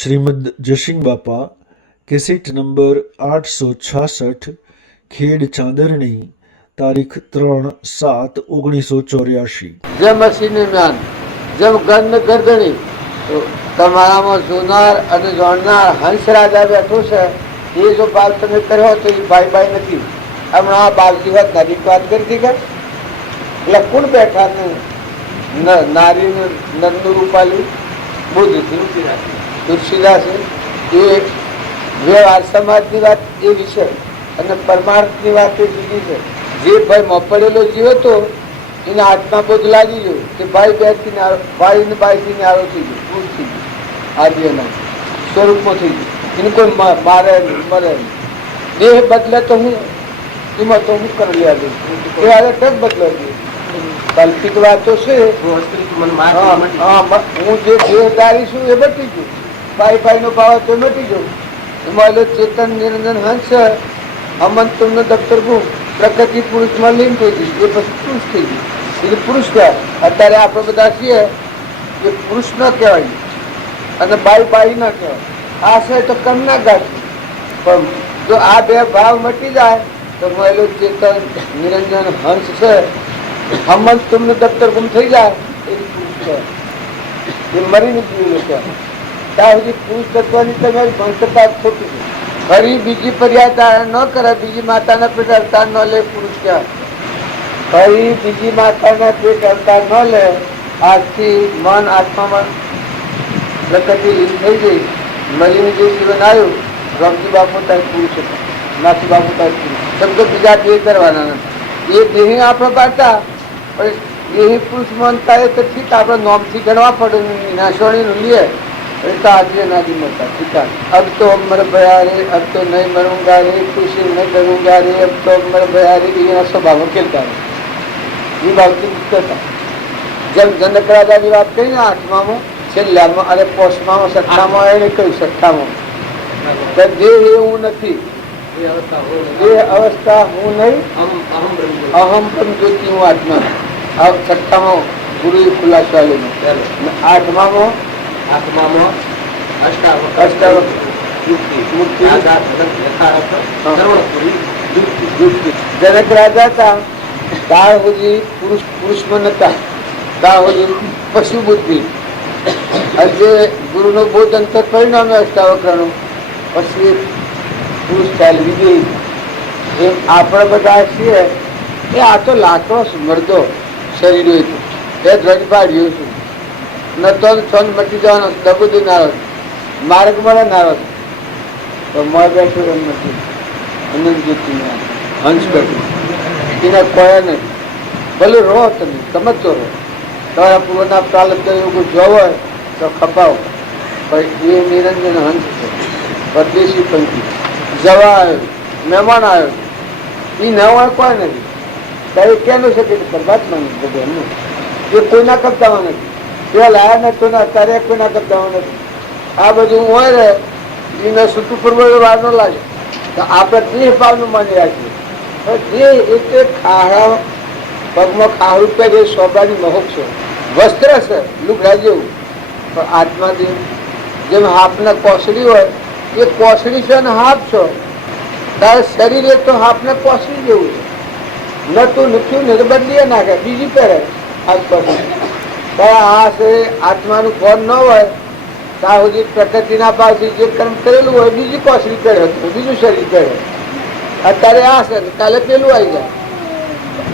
શ્રીમદ જસિંગ બાપા cassette number 866 ખેડ ચાંદરણી તારીખ 3/7/1984। જેમ અસીને જ્ઞાન જેમ ગંધ ગરદણી તો તમારામાં જોનાર અને જાણનાર હંસ રાજા બેઠો છે। એ જો બાલ તમે કર્યો તો એ ભાઈ ભાઈ નથી। હમણાં આ બાલકી વાત નદી વાત કરી હતી કે એટલે કોણ બેઠા ને નારી નરનું રૂપાલી બુદ્ધ તુલસીદાસ એ વ્યવહાર સમાજની વાત એ વિશે અને પરમાર્થની વાત એ જુદી છે। જે ભાઈ મપડેલો જીવ હતો એને આત્મા બોધ લાગી ગયો કે ભાઈ બેથી ભાઈ ને બાઈથી નારો થઈ ગયો, પૂર થઈ ગયો, આદિના સ્વરૂપમાં થઈ ગયું। એને કોઈ મારે મરે દેહ બદલે તો હું એમાં તો હું કરી લ્યા એ હારે કદ બદલો કલ્પિત વાતો છે। હું જે દેહદારી છું એ મટી ગયું, ભાઈ ભાઈ નો ભાવ તો મટી ગયો। એમાં ચેતન નિરંજન હંસ અમન તુમનો દફતર ગુમ પ્રકૃતિ પુરુષમાં લીન થઈ ગઈ, એ પછી પુરુષ થઈ ગયું એટલે પુરુષ કહેવાય। અત્યારે આપણે બધા છીએ એ પુરુષ ન કહેવાય અને બાઈ બાઈ ના કહેવાય। આ છે તો કમ ના ગાઢ, પણ જો આ બે ભાવ મટી જાય તો મહેલો ચેતન નિરંજન હંસ છે હમન તુમનું દફતર ગુમ થઈ જાય એ પુરુષ કહેવાય। એ મરીને જીવેલો કહેવાય। ત્યાં સુધી પુરુષ તત્વની તમે ભણતરતા ખોટી છે। ફરી બીજી પર્યાય ધારણ ન કરે, બીજી માતાના પેટ અવતાર ન લે પુરુષ કહેવાય। ફરી બીજી માતાના પેટ અવતાર ન લે, આજથી મન આત્મામાં પ્રકૃતિ લીન થઈ ગઈ, મળીને જે જીવન આવ્યું રમજી બાપુ તાર પુરુષ હતા, નાથી બાપુ તાર પુરુષ શબ્દો બીજા બે કરવાના નથી। એ દેહી આપણે પાડતા પણ દેહી પુરુષ માનતા એ તો ઠીક આપણે નોમથી ગણવા પડે, નાસવાણી લઈએ એ તો આજે નાજી મળતા ઠીક। अब तो मर भया रे, अब तो नहीं मरूंगा रे, खुशी नहीं करूंगा रे, अब तो मर भया रे, ये स्वभाव खेलता है। ये बात की दिक्कत है। जब जनक राजा की बात कही ना 8माમાં છેલ્લામાં અરે પોષમાં 7મામાં એને કહ્યું 7મામાં દેહ એવું નથી, એ અવસ્થા હું નહીં, અહમ બ્રહ્મ જ્યોતિ હું આત્મા। આ 7મામાં ગુરુ ખુલાસો આવેલો। 8મામાં जनक राजा था दाळ होती पुरुष में नता, दाळ होती पशु बुद्धि। जे गुरु नो बोध अंतर परिणाम अष्टावक्रण પછી પુરુષ ચાલવી ગઈ। એમ આપણે બધા છીએ એ આ તો લાકડો મરદો શરીર હોય એ ધ્વજ પાડ્યું છું ન તો છંદ મટી જવાનો દબુદી નારો માર્ગ મળે નારો તો મળ બેઠું એમ નથી। અનંત જ્યોતિ હંસ બેઠું એને કોઈ નહીં, ભલે રહો તમે સમજતો રહો, તમારા પૂર્વના પ્રાલબ્ધ એવું જોવો હોય તો ખપાવો, પણ એ નિરંજન હંસ છે પરદેશી પંખી। જવા આવ્યો, મહેમાન આવ્યો, એ ન હોય કોઈ નથી ત્યારે કેનું છે કે પરમાત્મા નથી એમનું, એ કોઈના કબજામાં નથી। એ લાયા ને કોઈના અત્યારે કોઈના કબજામાં નથી। આ બધું હોય રે એને સૂતું પૂર્વ વાર ન લાગે તો આપણે દેહ ભાવનું માની રાખીએ। દેહ એટલે ખાડા પગમાં ખાડું પહેરે સોબાની મહોક છે, વસ્ત્ર છે લુગડા જેવું, પણ આત્મા દેહ જેમ હાથના કોસડી હોય એ કોસડી છે અને હાથ છો, તારે શરીર એ તો હાથને કોસડી જેવું છે, ન તું નીચું ને બદલીએ નાખે બીજી પહેરે હાથ કોસડી। આ છે આત્માનું ફોન ન હોય ત્યાં સુધી પ્રકૃતિના ભાવથી જે કર્મ કરેલું હોય બીજી કોસડી પહેરે, બીજું શરીર પહેરે। અત્યારે આ છે કાલે પેલું આવી જાય।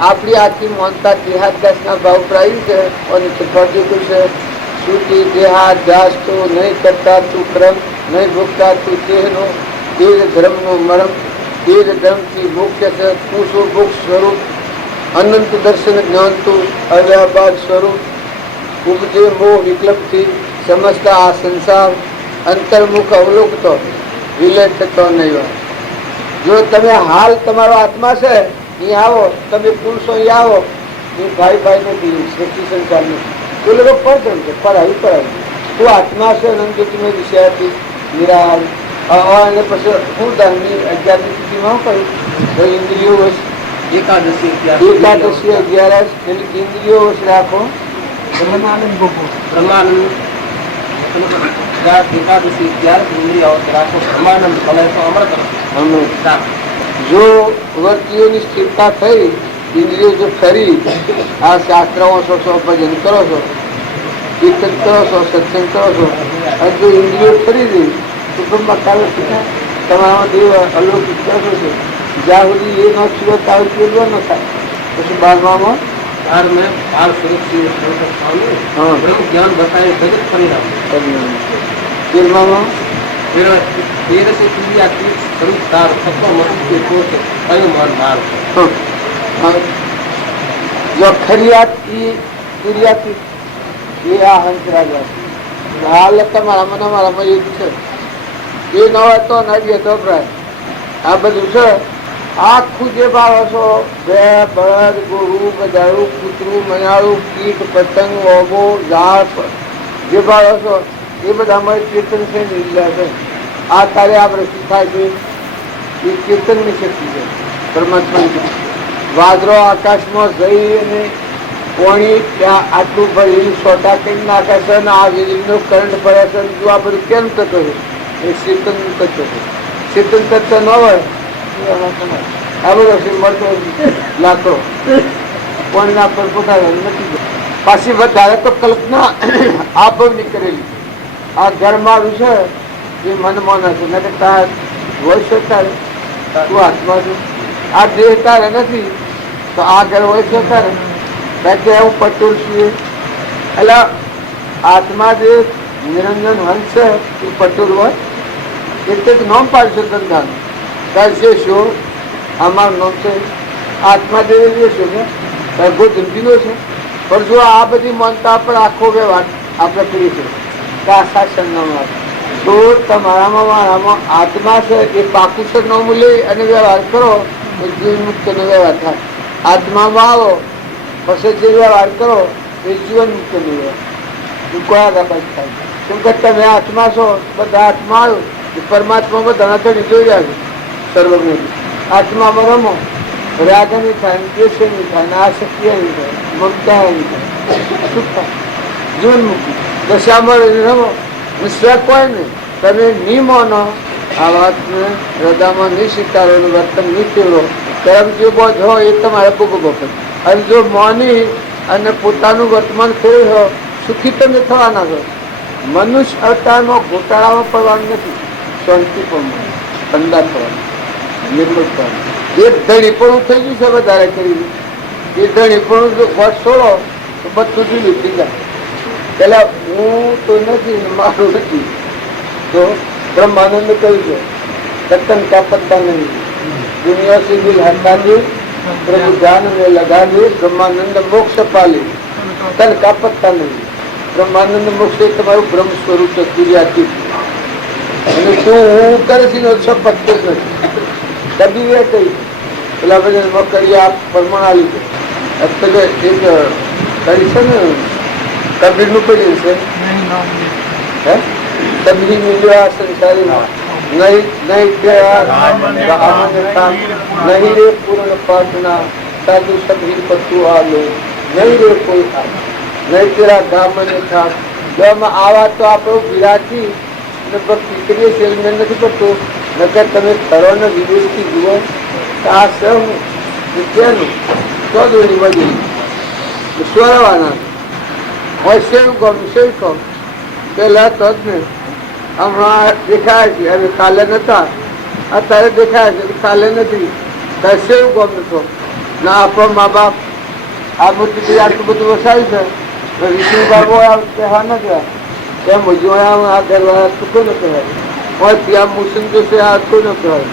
આપણી આખી મોનતા દેહાદ્યાસના ભાવ પ્રાયું છે અને ફરજું છે શ્રુતિ દેહાદ્યાસ તો નહીં કરતા તું ક્રમ નહીં ભોગતા તું દેહનો દેહ ધર્મનો મરમ, દેહ ધર્મથી મુખ્ય છે તું શું ભોગ સ્વરૂપ, અનંત દર્શન જ્ઞાન તું અવ્યાબાદ સ્વરૂપ, ઉપજે મોહ વિકલ્પથી સમજતા આ સંસાર, અંતર્મુખ અવલોકતો વિલય થતો નહીં। જો તમે હાલ તમારો આત્મા છે અહીં આવો, તમે પુરુષો અહીં આવો, એ ભાઈ ભાઈ નથી, સૃષ્ટિ સંસાર નથી, એ લોકો પરધર્મ છે, પરાયું પરાયું। તું આત્મા છે અનંત તમે વિષય હતી નિરાહાર અને પછી હું ધર્મની 11મી સ્થિતિમાં કહ્યું ઇન્દ્રિયો વશ એકાદશી 11 એટલે ઇન્દ્રિયો વશ રાખો। બ્રહ્માનંદ एकादशी इत्यादि इंद्रिय अवसरा को ब्रह्मानंद फले तो अमर करो હમણાં જો વૃત્તિઓની સ્થિરતા થઈ, ઇન્દ્રિયો જો ફરી, આ શાસ્ત્રો વાંચો છો, ભજન કરો છો, કીર્તન કરો છો, સત્સંગ કરો છો, અને જો ઇન્દ્રિયો ફરી રહી તો બ્રહ્મા કાલે શીખાય તમારા દેવ અલૌકિક કરો છો. જ્યાં સુધી એ ન છુએ ત્યાં સુધી ન થાય. પછી 12માં बार में बाल सुरक्षित स्वामी हाँ। ब्रह्म ज्ञान बताए जगत परिणाम 13માં फिर तेरह से क्रिया की स्वरूप तार तत्व मत के कोच अयुमान मार જો ખરિયાતી ક્રિયાતી એ આ હંસરાજા હાલ તમારામાં અમારામાં યુદ્ધ છે. એ ન હોય તો નડીએ તો પ્રાય આ બધું છે. આખું જે ભાવ હશો, બે બળદ, ગોરું, ગધાડું, કૂતરું, મયાળું, કીટ, પતંગ, ઓબો, ઝાડ, જે ભાવ હશો એ બધા અમારી કીર્તન છે લીલા છે. આ તારે આપણે શીખાય છે એ કીર્તનની શક્તિ છે, પરમાત્માની. વાદળો આકાશમાં જઈ અને પોણી ત્યાં આટલું ભરી સોટા કરી નાખે છે અને આ વીજળીનો કરંટ ભરે છે. જો આ બધું કેમ થતો છે? એ ચેતન તત્વ છે. ચેતન તત્વ ન હોય આ બધો મળતો લાકડો પોણીના પર પોતાને નથી. પાછી વધારે તો કલ્પના આપવની કરેલી. આ ઘરમાળું છે એ મનમાં નથી, ન કે તાર હોય છે તારે તું આત્મા છું. આ દેહ તારે નથી તો આ ઘર હોય છે તારે કે હું પટોળ છીએ. એટલે આત્મા જે નિરંજન હંસ છે એ પટોળ હોય એટલે જ નામ પાડશે ધંધાનું. કરશે શું? અમારું નામ છે આત્મા દેવી શું છે? સરગો ધમકીનો છે. પણ જો આ બધી માનતા પર આખો વ્યવહાર આપણે કરીએ છીએ તો આ શાસનમાં તો તમારામાં મારામાં આત્મા છે એ પાકું છે નામ લઈ અને વ્યવહાર કરો તો જીવન મુક્તનો વ્યવહાર થાય. આત્મામાં આવો પછી જે વ્યવહાર કરો એ જીવન મુક્તનો વ્યવહાર કોઈ આગળ થાય. કેમ કે તમે આત્મા છો, બધા આત્મા આવ્યો પરમાત્મા બધાના ધણી જોઈ આવ્યું સર્વજ્ઞ. આત્મામાં રમો, રાગ નહીં થાય, દ્વેષ નહીં થાય, આસક્તિ નહીં થાય, મમતા નહીં થાય, શું થાય? જીવન મુક્તિ દશામાં રમો. સ્વ કોઈ નહીં, તમે નહીં માનો આ વાતને હૃદયમાં નહીં સ્વીકારો, વર્તન નહીં કેળવો, કર્મ જે બોધ હોય એ તમારે ભોગવો પડે. અને જો માની અને પોતાનું વર્તમાન ખેડ્યું હોય સુખી તમે થવાના છો. મનુષ્ય અવતારમાં ઘોટાળામાં પડવાનું નથી, શાંતિ પણ ઠંડા થવાનું, નિર્મળ થવાનું. એક ધણીપણું થઈ ગયું છે વધારે કરી. એ ધણીપણું જો વટ છોડો તો બધું જુદું થઈ જાય. પેલા હું તો નથી, મારું નથી. તો બ્રહ્માનંદ કહ્યું છે રતન કા પત્તા નહીં, દુનિયા સે દિલ હટા દે, પ્રભુ ધ્યાન में लगा दे, બ્રહ્માનંદ મોક્ષ પાલે, તન કા પત્તા નહીં. બ્રહ્માનંદ મોક્ષ એ તમારું બ્રહ્મ સ્વરૂપ છે, ક્રિયાતીત. અને તું હું કરે છે પત્તો જ નથી. કદી એ કહી પેલા બધા મકડિયા પરમાણ આવી છે એટલે એક કરી છે ને કબીરનું પડ્યું છે હે કબીર મિલ્યા સંસારીમાં નહીં નહીં રે પૂર્ણ પાટના સાધુ સબીર પત્તુ આલો નહીં રે કોઈ નહીં તેરા ગામને થાક. જોમાં આવા તો આપણું વિરાટી ભક્તિ કરીએ છીએ મેં નથી પડતું. નકર તમે ખરો ને વિદેશથી જુઓ તો આ સૌ વિદ્યાનું ચોદોની બધી સ્વરવાના હોય. શેવું કહું શેવું કહું પેલા તો જ ને હમણાં દેખાય છે, હવે કાલે નતા, અત્યારે દેખાય છે કાલે નથી. ત્યારે શેવું કહું નતો ના આપણો મા બાપ આ બધું આટલું બધું વસાવ્યું છે. વિષ્ણુ બાબો આ કહેવા ન ગયા એમ જોયા આ ઘરવાળા તો કોઈ ન કહેવાય હોય. ત્યાં મુસન જોશે આ કોઈ ન કહેવાય.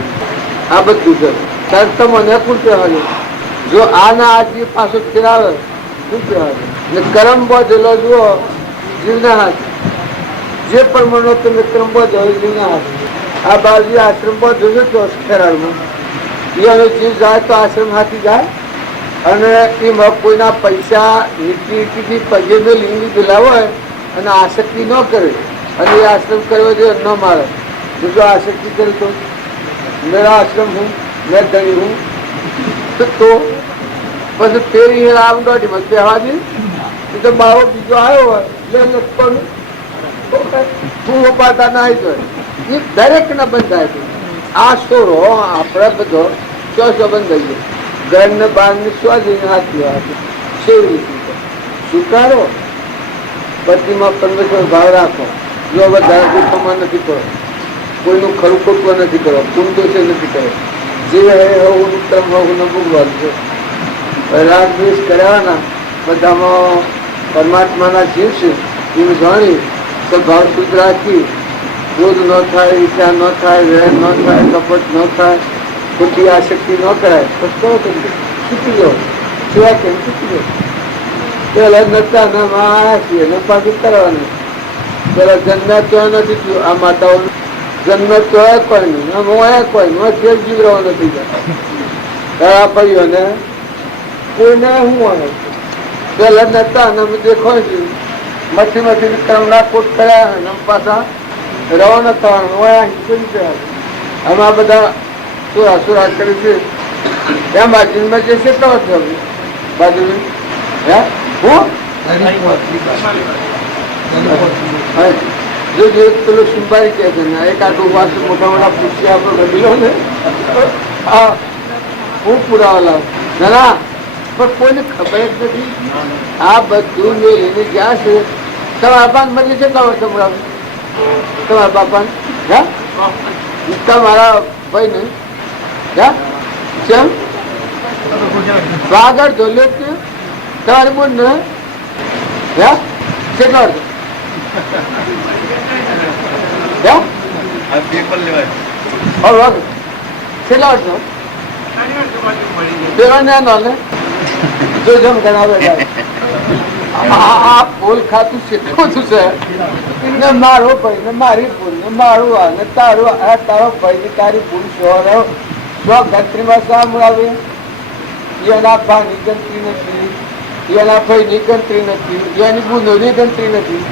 આ બધું છે ત્યારે તમને કોણ કહેવાય? જો આના આજે પાછો ફેરાવે શું કહેવાય? ને કરમ બધેલો જુઓ જીવના હાથ. જે પણ મનો તમે કરમ બધો જીવના હાથ. આ બાજુ આશ્રમ બધો જોશે તો ફેરાડમાં એનો જીવ જાય તો આશ્રમ હાથી જાય. અને એમાં કોઈના પૈસા નીતિ પગે મેલી લીધેલા હોય અને આસક્તિ ન કરે અને એ આશ્રમ કરવો જોઈએ ન મારે. જો આસક્તિ કરે તો મેરા આશ્રમ હું મેં ધણી હું તો પછી તેરી આમ દોઢી પહેવા દે. તો બાવો બીજો આવ્યો હોય એટલે હું ઉપાતા ના જોઈએ એ દરેક ને બંધાય છે. આ સોરો આપણે બધો ચો બંધાઈ ગયો. ઘર ને બહાર ને સ્વાધીન હાથ સેવી રીતે સ્વીકારો. પતિમાં પરમેશ્વર ભાવ રાખો. જો વધારે દુઃખમાં નથી કરો, કોઈનું ખરું ખોટું નથી કરો, કુંદોષે નથી કરો. જે હોવું ઉત્તમ હોવું ન ભોગવાનું છે. રાગ દ્વેષ કરવાના બધામાં પરમાત્માના જીવ છે એવું જાણી ભાવ શુદ્ધ રાખી. ક્રોધ ન થાય, ઈચ્છા ન થાય, વહેન ન થાય, કપટ ન થાય, ખોટી આસક્તિ ન કરાય. બસ કહો તમે ચૂકી જાઓ. સેવા કેમ ચૂકી જાઓ? પેલા નતા ના મારા છીએ ને પાછું કરવાનું. પેલા જન્મ્યા તો નથી થયું. આ માતાઓ જન્મ તો કોઈ નહીં, મોયા કોઈ નહીં, જીવરાવ નથી ગયા પડ્યો ને કોઈને હું આવે. પેલા નતા ને અમે દેખો છું મથી કરમના કોટ કર્યા ને પાછા રવાના થવાનું. આમાં બધા સુરા કરી છે. ત્યાં બાજુમાં જશે તો બાજુ હું જો પેલું સિંપાઈ કે છે ને એક આટલું પાસે મોટા મોટા પૂછી આપણે રમીલો ને હું પુરાવા લાવ ના પણ કોઈને ખબર જ નથી. આ બધું મેં એને જ્યાં છે તમારા બાપાને બદલે કેટલા વર્ષ મળાવે? તમારા બાપાને તમારા ભાઈ ને કેમ આગળ ધોલે તમારી બોલ ને કેટલા વર્ષ? કેટલા વર્ષ? આ ફૂલ ખાતું કેટલું છે ને મારો ભાઈ ને મારી ભૂલ ને મારું આ ને તારું આ તારો ભાઈ ને તારી ભૂલ સ્વ ગણતરીમાં શા મળાવે? એના ભાની ગણતરી નથી, એના ભાઈની ગણતરી નથી, એની બુંદોની ગણતરી નથી.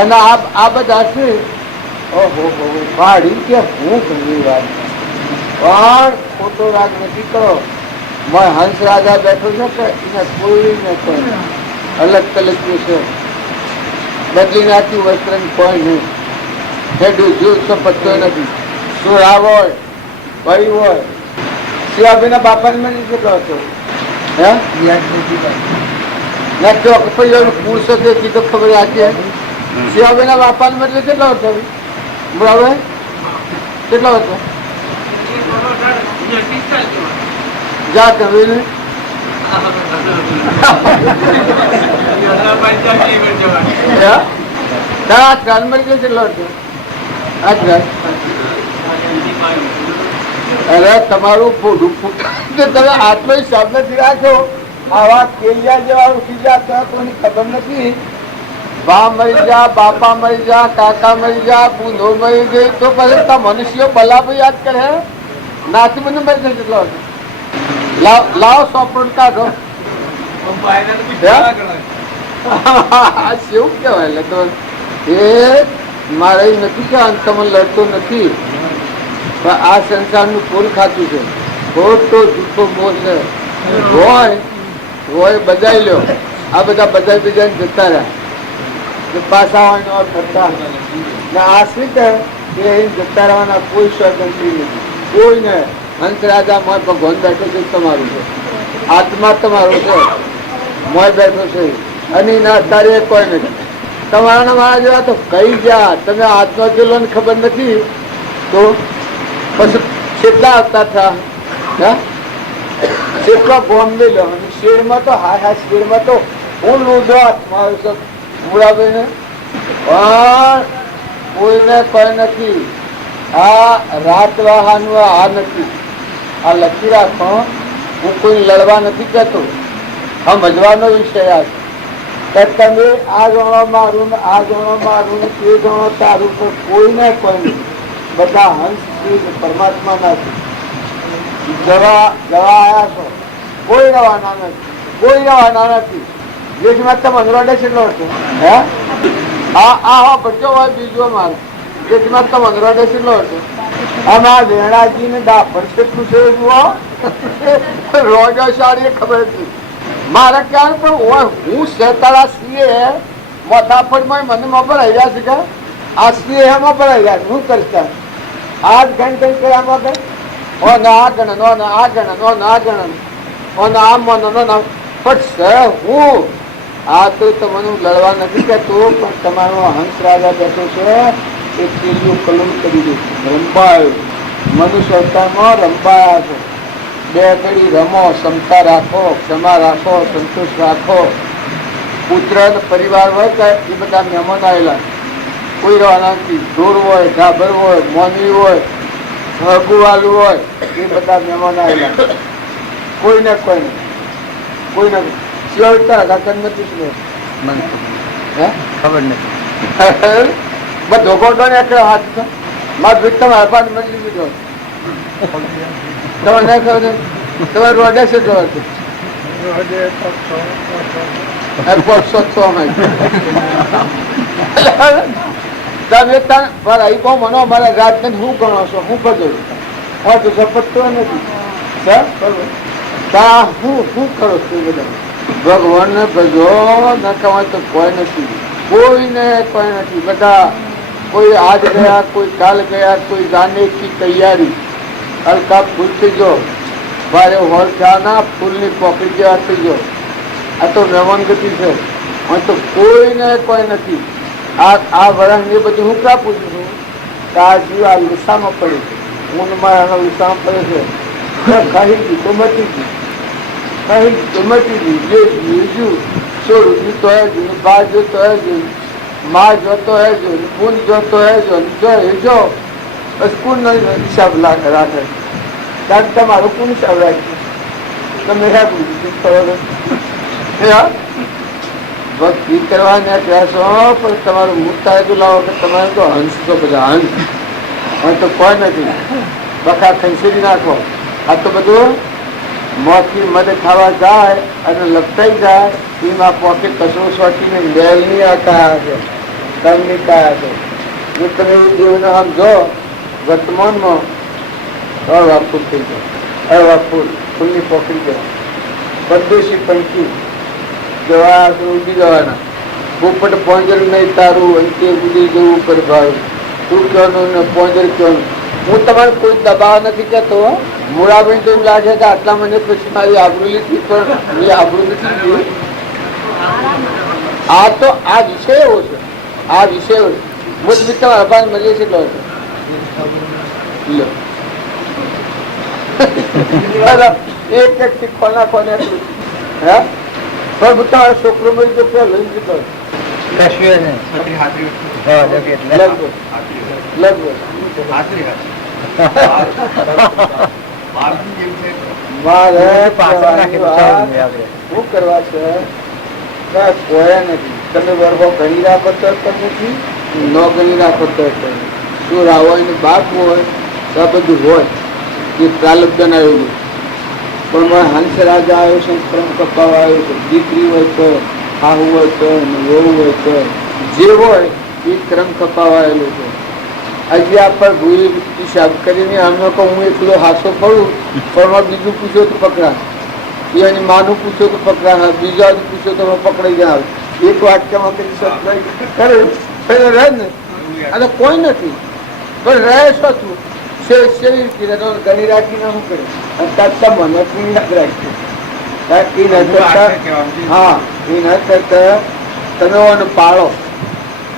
અને આ બધા છે ઓહો ભાડી કે હું ઘણી વાત પણ ખોટો રાગ નથી કરો. હંસ રાજા બેઠો છે કે એને કોઈને કોઈ અલગ તલક્યું છે બદલી નાખ્યું વસ્ત્ર કોઈ નહીં. હેડું જૂથ સપટતો નથી. સુરા હોય ભાઈ હોય. શિવાભાઈના બાપાને મને કેટલો હતો પુરુષ હતો તો ખબર આખી. શિવાભાઈના બાપાને બદલે કેટલો હતો બરાબર? કેટલો હતો? જા તમે કેટલો હતો? અરે તમારું ફોડું તમે આટલો હિસાબ નથી રાખો. આવા કેલિયા જેવા ઉઠી જા કોઈને ખબર નથી. બા મરી જા, બાપા મરી જા, કાકા મરી જા, બુંધો મરી ગઈ તો પછી મનુષ્યો બલાબો યાદ કરે. નાથી મને મરી જાય કેટલો હતો? લાવો સોપડ કાઢો. શું કેવાય તો એ મારે નથી કે અંતમાં લડતો નથી પણ આ સંસારનું ફૂલ ખાતું છે. ખોટો જૂઠો મોહ છે. હોય બજાઈ લ્યો. આ બધા બજાઈ બજાઈને જતા રહ્યા પાછા હોય કરતા આશ્રિત એ જતા રહેવાના કોઈ સ્વતંત્રી નથી. કોઈને હંસ રાજા મોય ભગવાન બેઠો છે તમારું છે. આત્મા તમારો છે મોય બેઠો છે અને એના અત્યારે કોઈ નથી. તમારા મારા જેવા તો કઈ ગયા તમે આત્મા જેલો ને ખબર નથી તો પછી કેટલા આવતા થયા કેટલા બોમ્બે લો. શેરમાં તો હા શેરમાં તો હું લૂંધો આત્મા મુળાભાઈને પણ કોઈને કોઈ નથી. આ રાત વાહાનું આ નથી. આ લખી રાખો. હું કોઈ લડવા નથી કહેતો, સમજવાનો વિષય આ છે. તમે આ ગણો મારું ને આ ગણો મારું ને તે ગણો તારું તો કોઈને કોઈ નહીં. બધા હંસ પરમાત્મા નથી. જવા આવ્યા છો. કોઈ રવાના નથી. કોઈ રવાના નથી. જેમાં તમે અનરોડે કેટલો હતો હા બચ્ચો હોય બીજો મારે જેમાં તમે અનરોડે કેટલો હતો. આમાં વેણાજી ને દાફર કેટલું છે રોજા સારી ખબર હતી મારે ક્યાં પણ હું શેતાળા છીએ મોટાફળમાં મને ખબર આવ્યા છે કે આ સ્ત્રી એમાં ભરાઈ જાય શું કરતા આજ ઘંટે કર્યામાં ગઈ ઓ ના આ ગણન ઓ ના આ ગણન ઓ ના આ ગણન ઓ ના આમ નો ના પણ સર હું આ તો તમને લડવા નથી કહેતો પણ તમારો હંસ રાજા બેઠો છે એ પેલું કલમ કરી દે રંબાયો મનુષ્ય અવતારમાં રંબાયા છે બે ઘડી રમો ક્ષમતા રાખો ક્ષમા રાખો સંતોષ રાખો પુત્ર પરિવાર હોય કે એ બધા મહેમાન આવેલા કોઈ રહેવાના નથી ઢોર હોય ઢાબર હોય મોની હોય હગુવાલું હોય એ બધા મહેમાન આવેલા કોઈને કોઈને સિવાય નથી ખબર નથી બધો ગોટો ને એક હાથ માર ભીખ તમે અપાન મળી લીધો તમે ના ખબર તમે રોડે છે મારા રાજને શું ગણો છો હું કરજો તો સપટતો નથી શું કરો છો બધા ભગવાનને ભજો ન કહેવાય તો કોઈ નથી કોઈને કોઈ નથી બધા કોઈ આજ ગયા કોઈ કાલ ગયા કોઈ જાને કી તૈયારી હલકા ફૂલ થઈ ગયો ભારે હોલ ચાના ફૂલની પોકેટ જેવા થઈ ગયો આ તો મહેમાન ગતિ છે તો કોઈને કોઈ નથી આ વરસ એ બધું હું ક્યાં પૂછું છું કે આ જીવ આ લુસામાં પડે છે હું મારા લુસામાં પડે છે ખાઈ ગઈ તો મટી ગઈ ખાઈ તો મટી ગઈ જે બીજું છોડું તો હે જો બા જોતો હે જો માં જોતો હે જો પૂન જોતો હે જો જો બસ પૂનનો હિસાબ રાખે કારણ તમારો પૂન હિસાબ રાખે તમે ભક્તિ કરવાને કહેશો પણ તમારું મુક્તા એટલું લાવો કે તમારે તો હંસ તો બધા હંસ હવે તો કોઈ નથી બખા ખંસેરી નાખો આ તો બધું મોથી મધ ખાવા જાય અને લપટાઈ જાય એમાં પોકેટ કશું સોટીને લેલની આકાર છે તમની કાયા છે જો તમે એ દેવને આમ જો વર્તમાનમાં અળવા ફૂલ થઈ જાય અળવા ફૂલની પોકેટ જાય પરદેશી પંખી જવા ઉડી જવાના પોપટ પોંજર નહીં તારું અંતે ઉડી જવું પર ભાવ તું કહેવાનું ને પોંજર કહેવાનું હું તમારે કોઈ દબાવ નથી કહેતો મૂળાબેન તો એમ લાગે કે આટલા મને પછી મારી આબરૂ લીધી પણ એ આબરૂ નથી લીધી આ તો આ વિષય એવો છે આ વિષય મુજ બી તમારા અભાન મળીએ છે લો એક એક શીખવાના કોને હે પણ તમારો છોકરો મળી તો ક્યાં લઈ દીધો શું કરવા છે કોઈ નથી તમે વર્ગો ગણી રાખો તો નથી ન ગણી રાખો તો શું રાવણ બાપ હોય તો બધું હોય એ પ્રાલબ્ધ બનાવેલું પણ મને હંસ રાજા આવ્યો છે ક્રમ કપાવા આવ્યો છે દીકરી હોય તો હાહુ હોય તો વહુ હોય તો જે હોય એ ક્રમ કપાવા આવેલો છે હજી આ પર ભૂલ હિસાબ કરીને આમને કહું હું એકલો હાસો પડું પણ બીજું પૂછ્યો તો પકડા એની માનું પૂછ્યો તો પકડા બીજા પૂછ્યો તો પકડાઈ જાય એક વાક્યમાં કરે રહે ને અને કોઈ નથી પણ રહે છો તું ગણી રાખીને શું કરે મને યાદ રાખી હા એ ન કરતા તમે પાળો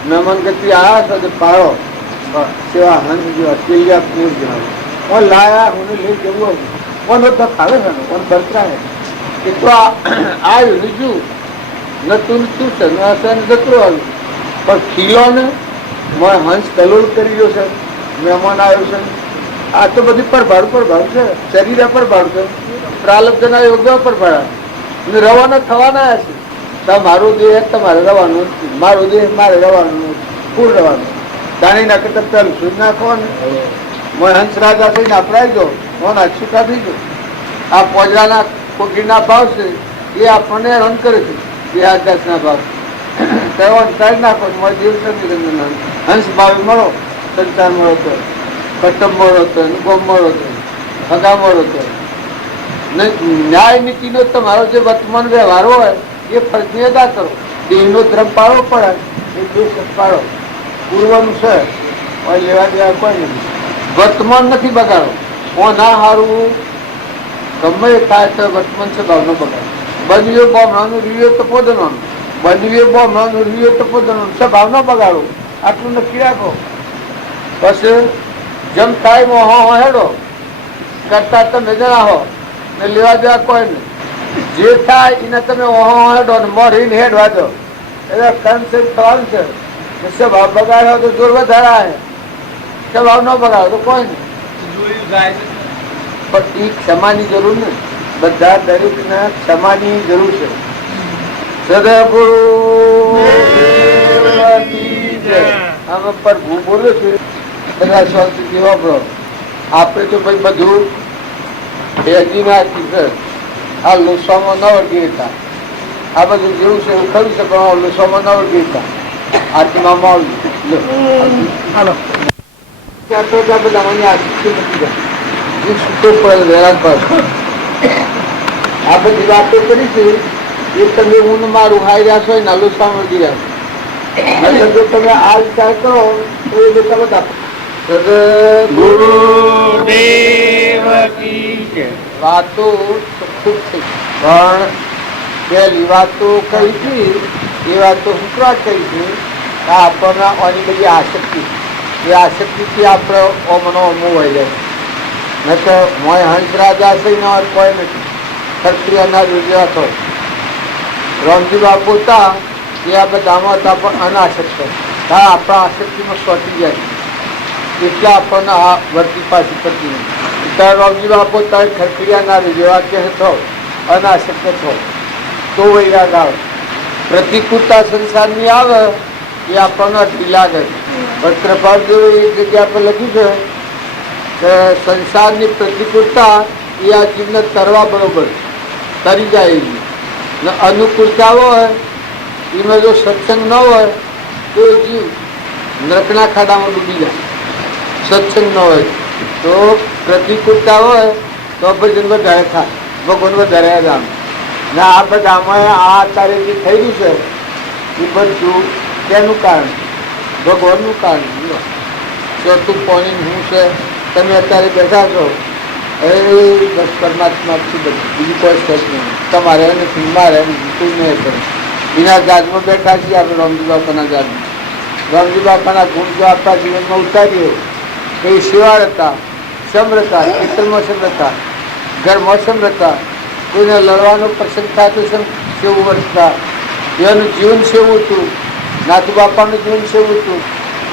મહેમાન ગતિ આવ્યા છો પાળો સેવા હંસ જેવા કેલિયા પૂર જેવા લાયા હું લઈ જવું કોનો તો ખાવે છે કોણ બરતા હે કે તો આવ્યું બીજું નતું શું છે જતું આવ્યું પણ ખીલો ને હંસ કલોલ કરી ગયો છે મહેમાન આવ્યો છે આ તો બધી પરભાડ છે શરીર પરભાડ છે પ્રાલબ્ધના યોગ્ય પરભાડા રવાના થવાના છે તમારું દેહ તમારે રવાનું મારું દેહ મારે રવાનું ફૂલ રવાનું દાણી ના કરતા પેલું શું નાખો ને હંસ રાજા થઈને આપડાઈ દો મોના છૂટા થઈ ગયો આ પોજરાના કોકીના ભાવ છે એ આપણને રન કરે છે 2010 ના ભાવ કહેવાનું કાઢી નાખો હંસ ભાવે મળો સંસાર મળો તો કસ્ટમ મળો તો ગોમ મળો તો હગા મળો તો ન્યાય નીતિનો તમારો જે વર્તમાન વ્યવહાર હોય એ ફરજની અદા કરો દેહનો ધર્મ પાળવો પડે એ દેશ પાળો પૂર્વનું છે કોઈ લેવા દેવા કોઈ નથી. વર્તમાન નથી બગાડો. હું ના હારું ગમે એ થાય તો વર્તમાન છે ભાવનો બગાડો. બનવીએ બોમણાનું રીવે તો પોદનવાનું, બનવીએ બોમણાનું રીવે તો પોદનવાનું છે ભાવનો બગાડો. આટલું નક્કી રાખો. પછી જેમ થાય હો હેડો કરતા તમે જણા હો ને લેવા દેવા કોઈ નહીં. જે થાય એને તમે ઓહો હેડો ને મોરીને હેડવા દો એટલે કન્સેપ્ટ થવાનું છે. ભાવ બગાડ્યો તો જોર વધારે આવે છે, ભાવ ન બગાડો તો કોઈ નહીં. પણ એ ક્ષમાની જરૂર ને બધા દરેકને ક્ષમાની જરૂર છે. સદગુરુ આમ પર હું બોલું છું બધા શાંતિથી વાપરો. આપણે તો ભાઈ બધું છે. આ લોસામાં ન વળગી હતા. આ બધું જેવું છે એવું ખરું છે પણ લોસામાં ન વળગી હતા. આરતીમાં હાલો ત્યાં તો ત્યાં બધા મને આશીષ નથી જાય જે છૂટો પડે વહેલા પર. આ બધી વાતો કરી છે એ તમે હું મારું હાઈ રહ્યા છો ને લોસામાં વળગી રહ્યા છો. જો તમે આ વિચાર કરો તો એ બધા બધા વાતો ખૂબ થઈ પણ પહેલી વાતો કઈ હતી એ વાતો હુકરાટ કરી છે. આપણને આની બધી આસક્તિ એ આસક્તિથી આપણે ઓમનો અમો હોય જાય. નહીં તો મોય હંસ રાજા છે ને કોઈ નથી. ક્ષત્રિયના રૂપિયા હતો રામજી બાપુ હતા એ આ બધામાં હતા પણ અનાસક્ત. આપણા આસક્તિમાં સ્વટી જાય એટલે આપણને આ વર્તી પાછી પડતી નથી. ત્યારે રામજી બાપુ તારે ખરખરિયાના જેવા કે થો અનાસક્ત થો તો વૈરાગ આવે. પ્રતિકૂળતા સંસારની આવે એ આપણને ઢીલ લાગે. પણ કૃપાળદેવ એક જગ્યા પર લખ્યું છે કે સંસારની પ્રતિકૂળતા એ આ જીવને તરવા બરોબર તરી જાય એવી ને અનુકૂળતા હોય એમાં જો સત્સંગ ન હોય તો એ જીવ નરકના ખાડામાં ડૂબી જાય. સત્સંગ ન હોય તો પ્રતિકૂળતા હોય તો ભજન વધારે થાય, ભગવાન વધારે આમ ને આ બધામાં આ અત્યારે જે થઈ રહ્યું છે એ બધું તેનું કારણ ભગવાનનું કારણ. ચોથું પાણી શું છે તમે અત્યારે બેઠા છો એ બસ પરમાત્માથી બધું બીજું કોઈ છે જ નહીં. તમારે નથી મારે કોઈ નહીં કરે. બીના જાગમાં બેઠા છીએ આપણે રામજી બાપાના જાગમાં. રામજી બાપાના ગુણ જો આપણા જીવનમાં ઉતારીએ એ શિવાર હતા, સમ્ર હતા, ચિત્રમાં સમ્ર હતા, ઘરમાં સમ્ર હતા. કોઈને લડવાનો પ્રસંગ થતો સેવું વર્તતા. એનું જીવન સેવું હતું. નાથુ બાપાનું જીવન સેવું હતું.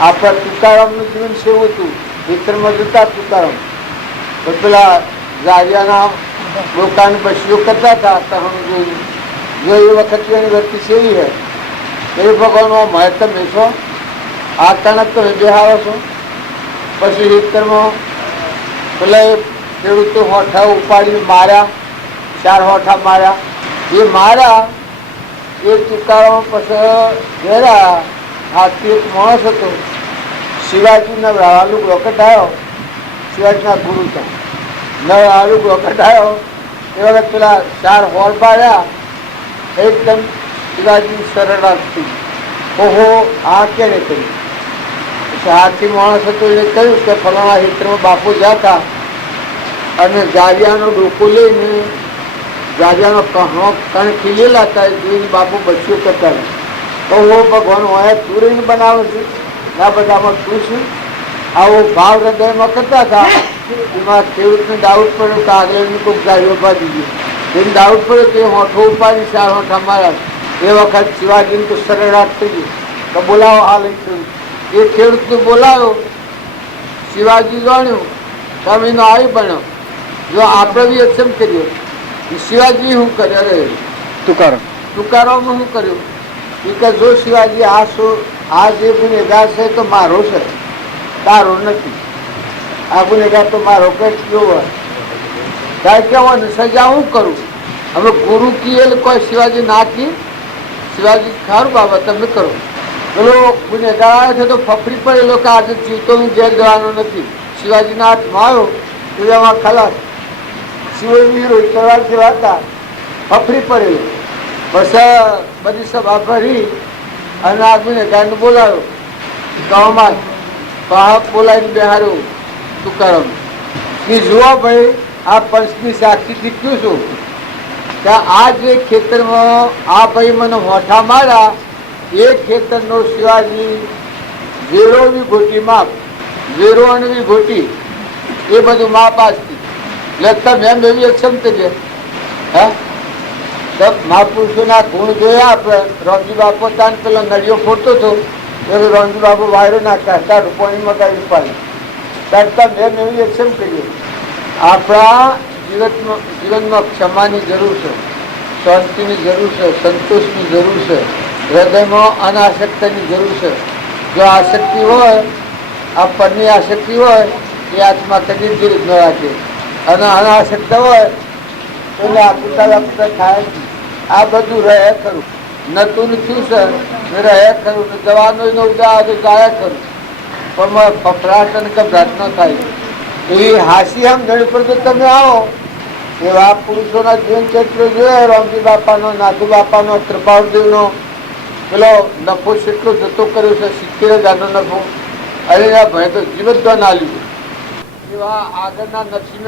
આપણા તુકારામનું જીવન સેવું હતું. ચિત્રમાં જતા તુકારામ તો પેલા રાજાના લોકોની બસીઓ કરતા હતા તહણ જોયું જો એ વખત એની વર્તી સેવી હે એ ભગવાન મળે તમે છો આ તણક તમે બેહારો છો. પછી ખેતરમાં પેલા ખેડૂતો હોઠા ઉપાડી માર્યા, 4 હોઠા માર્યા. એ માર્યા એ તુકારામાં પછી ઘેરા હાથી એક માણસ હતો શિવાજીના વાલું રોકેટ આવ્યો. શિવાજીના ગુરુ હતા નવ આલુ રોકેટ આવ્યો એ વખત પેલા 4 હોળ પાડ્યા એકદમ શિવાજી સરળતાથી. ઓહો આ કેને કર્યું. પછી હાથી માણસ હતો એને કહ્યું કે ફલાણા ક્ષેત્રમાં બાપુ જતા અને ગાજિયાનો ડોકો લઈને ગાજિયાનો કણ ખીલેલા હતા એ જોઈને બાપુ બચ્યું કરતા હતા. તો હું ભગવાન હોય તું રહીને બનાવે છે ના બધામાં તું છું આવો ભાવ હૃદયમાં કરતા હતા. એમાં ખેડૂતને ડાઉટ પડ્યો કે આગળ કોઈ ગાડીઓ ઉપાડી દીધી. એને ડાઉટ પડ્યો કે હોઠો ઉપાડી 4 હોઠા માર્યા. એ વખત શિવાજીને તો સરેરાશ થઈ ગયું તો બોલાવો આ લઈ થયું. એ ખેડૂતને બોલાવ્યો. શિવાજી જાણ્યું તમે એનો આવી બન્યો. જો આપણે બી એક્શન કર્યો શિવાજી શું કરે અરે તુકારામાં શું કર્યું કે જો શિવાજી આ જે ગુનેગાર છે તો મારો છે તારો નથી. આ ગુનેગાર તો મારો કઈ કેવો કાંઈ કહેવાનું સજા હું કરું. હવે ગુરુ કીએ કોઈ શિવાજી ના કી શિવાજી ખારું બાબા તમે કરો. પેલો ગુનેગાર આવે છે તો ફફડી પડેલો કે આજે જીવતો હું ઘેર જવાનો નથી. શિવાજીના હાથમાં આવ્યો એમાં ખલાસ. શિવજી રોજ સવાર જેવા હતા ફફડી પડેલો. બસ બધી સભા ભરી અને આ ગુનેગારને બોલાવ્યો. ગામમાં પાહક બોલાવીને બેહાર્યું તુકારામ કે જુઓ ભાઈ આ પંચની સાક્ષીથી કહ્યું છું કે આ જે ખેતરમાં આ ભાઈ મને હોઠા માર્યા એ ખેતરનો શિવાજી ઝેરો વિભૂતિ માપ ઝેરો અને વિભૂતિ એ બધું માપ આજથી એટલે તમે એમ એવી અક્ષમ છે હા મહાપુરુષોના ગુણ જોયા આપણે રોમજી બાપુ તાન પેલો નળિયો ફોટતો હતો એટલે રોમજી બાપુ વાયરો નાખતા હતા રૂપાણી મગાવી પાડી તરતા મેં એવી એક્શન કરીએ આપણા જીવનમાં ક્ષમાની જરૂર છે, શાંતિની જરૂર છે, સંતોષની જરૂર છે, હૃદયમાં અનાસક્તિની જરૂર છે. જો આસક્તિ હોય આ પરની આસક્તિ હોય એ આત્મા કદી જીવિત ન રાખે અને અનાસક્ત હોય તો આપતા થાય આ બધું રહે ખરું નતું થયું છે રહે ખરું ને જવાનું ઉદા જાય ખરું પણ ફફડાટ અને ગભરાટ ન થાય એવી હાસી આમ ધણી પર તો તમે આવો એવા પુરુષોના જીવન ચરિત્ર જોયે રામજી બાપાનો, નાથુ બાપાનો, કૃપાળદેવનો પેલો નફો કેટલો જતો કર્યો છે 70,000 નફો અરે ભાઈ તો જીવતદાન આલ્યું એવા આગળના નરસિંહ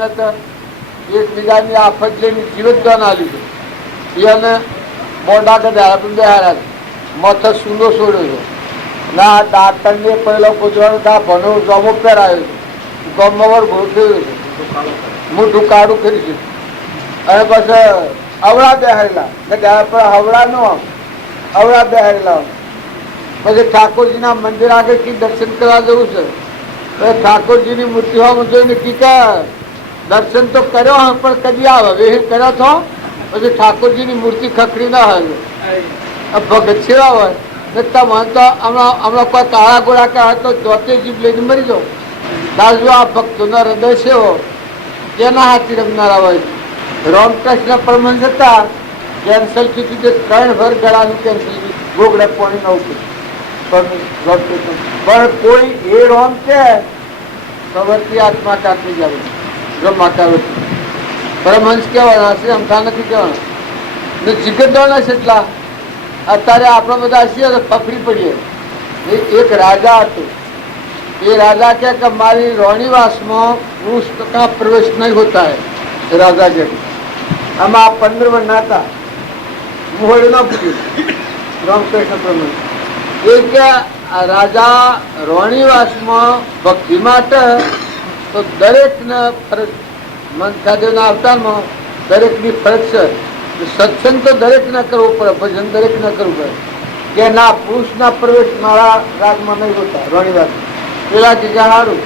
એકબીજાની આફત લઈને જીવતદાન આલ્યું છે એને મોઢા કઢાયા પણ બેહારા મથે સૂંદો છોડ્યો છે ના દાંતણને પહેલો ગુજરાત આ ભણો જોમો પહેરાયો છે ગમવર ગોઠવ્યો છે મોઢું કાળું કરી છે અને પછી અવળા બેહારેલા પર હવળા નો અવળા બેહારેલા પછી ઠાકોરજીના મંદિર આગળ કી દર્શન કરવા જવું છે ઠાકોરજીની મૂર્તિઓમાં જોઈને કી કે દર્શન તો કર્યો પણ કદી આવે વેહ કર્યો તો પછી ઠાકોરજીની મૂર્તિ ખખડી ના હોય ભગત સેવા હોય તમે તો હમણાં કોઈ કાળા ગોળા કે તો જોતે જીભ લઈને મરી જાઓ દાજુ આ ભક્તોના હૃદય સેવો તેના હાથી રમનારા હોય રામકૃષ્ણ પરમહંસ હતા કેન્સલ થયું તે 3 ભર ગળાનું કેન્સલ ગોગડા પાણી નહોતું પણ કોઈ એ રોમ છે સવરથી આત્મા કાપી જાય બ્રહ્માકાવતી પરમહંસ કહેવાના છે અમથા નથી કહેવાના ને જીગરદાના છે એટલા અત્યારે આપણે બધા છીએ તો ફફડી પડીએ એક રાજા હતો એ રાજા કે મારી રોણીવાસમાં પુરુષ का प्रवेश नहीं होता है राजा के આમાં 15 વર્ષના હતા મોહડ ન પૂછ્યું રામકૃષ્ણ પરમહંસ એ કે રાજા રોણીવાસમાં ભક્તિ માટે તો દરેકને ફરજ મનસાદેવના અવતારમાં દરેકની ફરજ છે સત્સંગ તો દરેકને કરવો પડે ભજન દરેકને કરવું પડે કે ના પુરુષના પ્રવેશ મારા રાજમાં નહીં હોતા રોણીવાસ પેલા જગ્યા સારું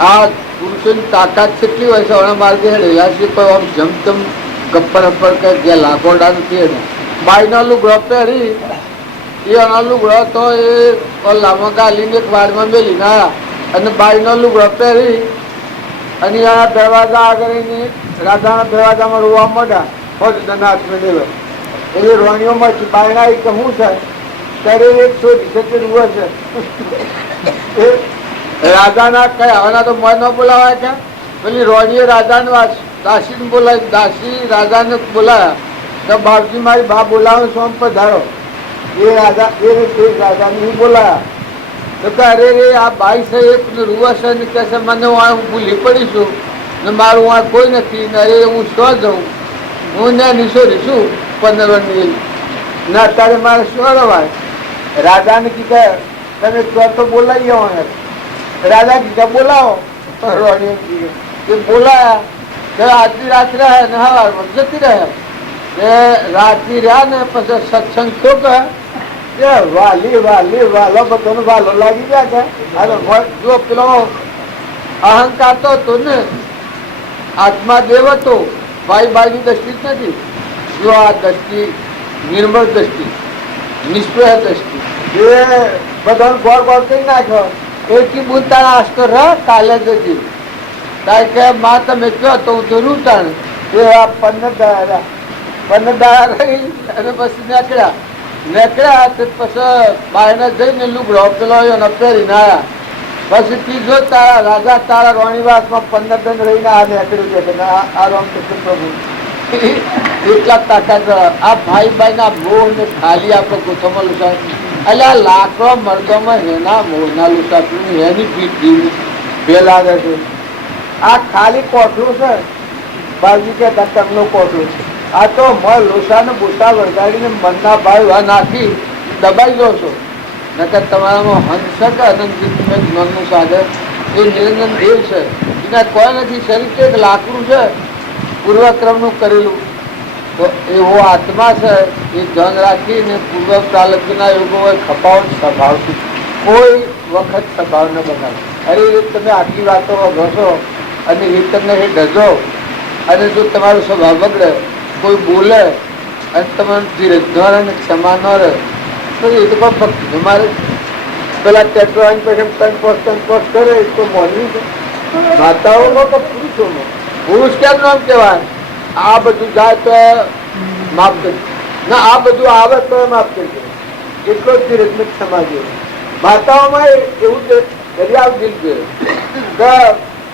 આ પુરુષોની તાકાત કેટલી હોય છે હમણાં માર્ગે હેડેલા છે કોઈ આમ જમતમ ગપ્પર હપ્પર કે ગયા લાખોડા નથી એને બાઈના લુગડો પહેરી એ અના લુગડો તો એ લાંબા ગાલીને એક વાડમાં મેલી ના અને બાઈનો લુગડો પહેરી અને આ દરવાજા આગળ રાધાના દરવાજામાં રોવા માંડ્યા ફોજના હાથમાં લેવા એવી રોણીઓમાં બાયના કે શું છે ત્યારે 170 રૂવા છે રાજાના કઈ હવાના તો મોય ન બોલાવાય કે પેલી રોણીએ રાજાને દાસીને બોલાવી દાસી રાજાને બોલાયા તો બાપજી મારી બા બોલાવે સોમ પધારો એ રાજાને બોલાયા તો કે અરે રે આ બાઈ છે એક રૂવા છે ને કહે છે મને હું ભૂલી પડીશું ને મારું આ કોઈ નથી ને અરે હું શું જઉં હું ને નિશોરી છું 15 વર્ષની ને અત્યારે મારે શું રવાય રાજાને કીધે તમે તો બોલાવી આવવાના રાજા કીધા બોલાવો એ બોલાયા તો આટલી રાત રહે ને હવારમાં જતી રહે એ રાતની રહ્યા ને પછી સત્સંગ થયો કે વાલી વાલી વાલો બધાનો વાલો લાગી ગયા કે જો પેલો અહંકાર તો હતો ને આત્મા દેવ હતો ભાઈ ભાઈની દ્રષ્ટિ જ નથી જો આ દ્રષ્ટિ નિર્મળ દ્રષ્ટિ નિષ્પ્રહ દ્રષ્ટિ એ બધાને ગોળ ગોળ કરી નાખ્યો એકી બુતાના આસ્તો રહ કાલે જજી કારણ કે માં તમે કહો તો હું તો રૂતાણ એ આ 15 દાડા રહી અને પછી નીકળ્યા તો પછી બાયને જઈને લુગડો પેલો એને પહેરીને આવ્યા પછી ત્રીજો તારા રાજા તારા રોણીવાસમાં 15 દિન રહીને આ નીકળ્યું છે આ રામકૃષ્ણ પ્રભુ એટલા તાકાત આ ભાઈ ભાઈના મોહ ને ખાલી આપણે ગોથમલું છે એટલે આ લાખો મર્દોમાં એના મોરના લુસાપીને એની પીઠ જેવી બે લાગે છે. આ ખાલી કોઠલું છે, બાજુ કે તમનું કોઠલું. આ તો મળ લોસાને બુટા વળગાડીને મનના ભાવ નાખી દબાઈ દો છો. નકર તમારામાં હંસ કે અનંત જ્ઞાનનું સાગર એ નિરંજન દેવ છે. એના કોઈ નથી. શરીર તો એક લાકડું છે પૂર્વક્રમનું કરેલું. તો એવો આત્મા છે એ ધન રાખીને પૂર્વ પ્રાલબ્ધના યોગો હોય ખપાવ સ્વભાવથી કોઈ વખત સ્વભાવ ન બનાવે. અરે તમે આટલી વાતોમાં ઘસો અને એ તમને એ ડજો અને જો તમારો સ્વભાવ બગડે, કોઈ બોલે અને તમારે ધીરજ ન રહે ને ક્ષમા ન રહે તો એ તો પણ ભક્તિ તમારે પેલા ટેટવાની પછી તન કરે તો મોડવી છે. માતાઓનો તો પુરુષોનો. પુરુષ કેમ નામ કહેવાય? આ બધું જાય તો માફ કરી ના, આ બધું આવે તો માફ કરી એટલો જ ધીરજ ને ક્ષમા જોઈએ. માતાઓમાં એવું છે દરિયાવ દિલ છે.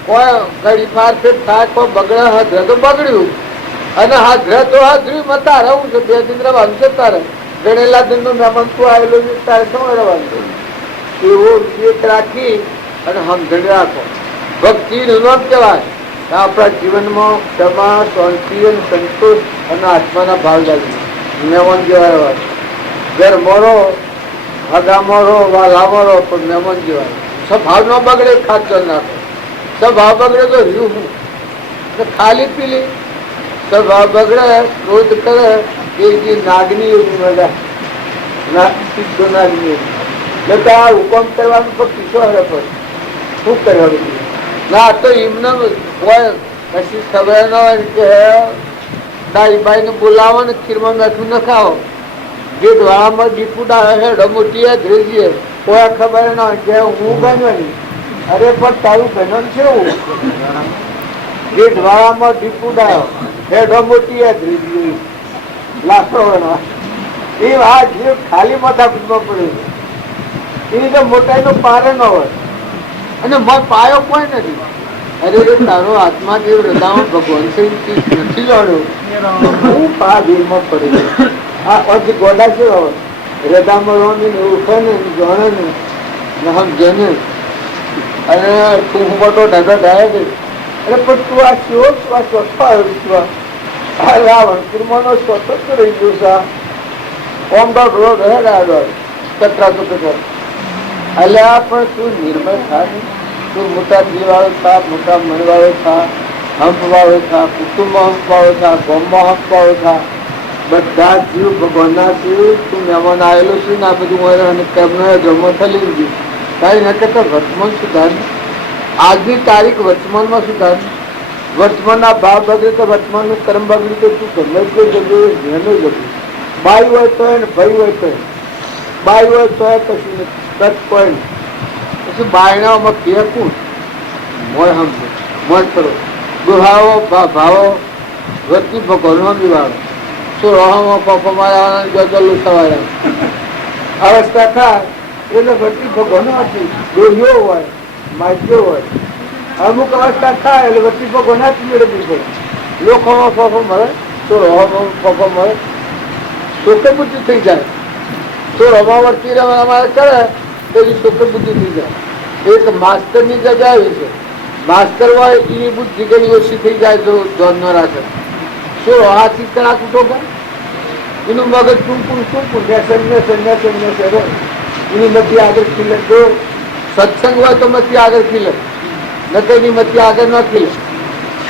કોઈ ઘડી મારફેર થાય કોઈ બગડે હાથરે તો બગડ્યું અને હાથરે તો હાથર્યું માં તારે હું છે 2 દિન રવાનું છે. તારે ગણેલા દિન નું મહેમાન તું આવેલો છે તારે શું રવાનું છે? એવો વિવેક રાખી અને સમજણ રાખો. ભક્તિ નું નામ કહેવાય. આપણા જીવનમાં ક્ષમા, શાંતિ અને સંતોષ અને આત્માના ભાવ લાગી મહેમાન જેવા. ઘર મોરો, હગા મોરો, વાલા મોરો પણ મહેમાન જેવા. સ્વભાવ ન બગડે ખાતર નાખો. સ્વભાવ બગડે તો રહ્યું હું ખાલી પીલી. સ્વભાવ બગડે ક્રોધ કરે એ જે નાગની એવી મજા સીધો નાગની એટલે આ હુકમ કરવાનું પણ પીછો હરે પર શું કરવાનું ના. તો એમને કોઈ કશી ખબર ન હોય કે દાઈ બાઈ ને બોલાવો ને ખીરમાં મેઠું ન ખાઓ. ગીત વાળામાં દીપુડા હેડો મોટી ધ્રેજીએ કોઈ ખબર ન હોય કે હું બનવાની. અરે પણ તારું બહેન છે હું ગીત વાળામાં દીપુડા હેડો મોટી ધ્રેજી લાખો એ વાત જે ખાલી માથાકૂટમાં પડે એની તો મોટાઈ નો પારે ન હોય અને પાયો કોઈ નથી. અરે તારો આત્મા જે હૃદયમાં ભગવાન છે નથી જાણ્યો હું પા ભીડમાં પડે. આ અર્થ ગોડા છે હૃદયમાં રોની ને ઉઠે ને જાણે ને સમજે ને અને તું મોટો ઢગા ડાય છે. અરે પણ તું આ કેવો આ ચોથો આવ્યો વિશ્વાસ આ રાવણ કુરમાનો સ્વતંત્ર રહી ગયો છે. ઓમ ડોટ રોડ હેડ કચરા તો કચરા અલ્યા પણ તું નિર્મળ થા. તું મોટા જીવ વાળો થા, મોટા મન વાળો થા, હંપ વાળો થા, કુટુંબ હંપ વાળો થા, ગામમાં હંપ વાળો થા. બધા જીવ ભગવાનના જીવ તું મહેમાન આવેલો છું ને આ બધું અને તેમનો જમો થલી ગયું. તારી ન કરતા વર્તમાન સુધાર. આજની તારીખ વર્તમાનમાં સુધાર. વર્તમાનના ભાવ બગડે તો વર્તમાનનું કર્મ બગડ્યું તો તું ગમે તે જગ્યાએ ધ્યાન જતું. બાઈ હોય તો ને ભાઈ હોય તો બાઈ હોય તો કશું નથી કચ કોઈ નહીં. પછી બાયણાઓમાં કે કોણ મોય સમજો મોજ કરો દુહાવો ભાવો વૃત્તિ ભગવાનનો વિવાળો શું રોહામાં પપ્પા મારા ગગલું સવારે અવસ્થા થાય એટલે વૃત્તિ ભગવાન હતી. દોહ્યો હોય માજ્યો હોય અમુક અવસ્થા થાય એટલે વૃત્તિ ભગવાન જ મેળવવી પડે. લોકોમાં પપ્પા મળે તો રોહામાં પપ્પા મળે શોકે બુદ્ધિ થઈ જાય. તો રમાવર્તી અમારે કરે તો એ શોકે બુદ્ધિ થઈ જાય. એક માસ્તરની જગ્યા આવી છે. માસ્તર હોય એની બુદ્ધિ ઘણી ઓછી થઈ જાય જો ધ્યાન ન રાખે. શું હાથી કલાક ઉઠો ગયા એનું મગજ ટૂંકું એની મતી આગળ ખીલે. જો સત્સંગ હોય તો મતી આગળ ખીલે, ન તો એની મતી આગળ ન ખીલે,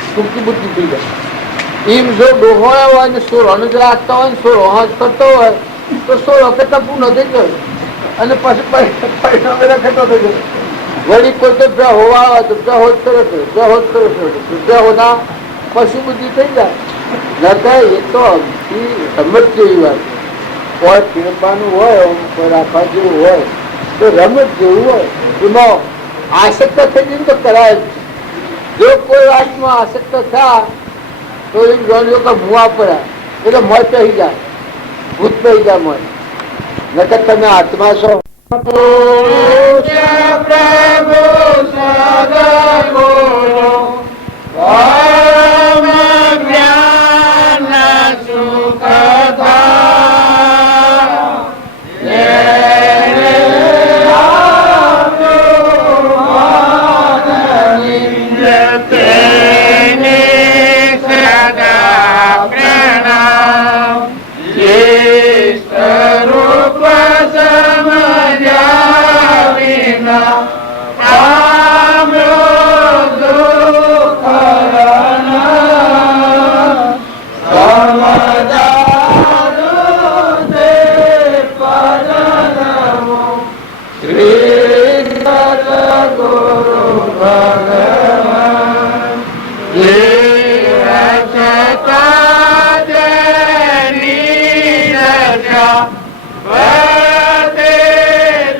ટૂંકી બુદ્ધિ થઈ જાય. એમ જો ડોહોયા હોય ને સોળો જ રાખતા હોય ને સોળો કરતો હોય તો સોળો કરતા પૂર્ણ થઈ ગયો અને પછી પરિણામે રખતો થઈ ગયો. વળી કોઈ તો બે હોવા આવે તો બે હોત કરે હોના પશુ બુદ્ધિ થઈ જાય. ન થાય એ તો રમત જેવી વાત છે. કોઈ ફેરવાનું હોય કોઈ રાખવા જેવું હોય તો રમત જેવું હોય એમાં આસક્ત થઈ જાય તો કરાય. જો કોઈ વાતમાં આસક્ત થાય તો એમ જાણ્યો કે મુવા પડ્યા એટલે મોજ પહેરી જાય, ભૂત પહેરી જાય મોજ. નકર તમે આત્મા છો. भगवान देव सता जनी रक्षा वते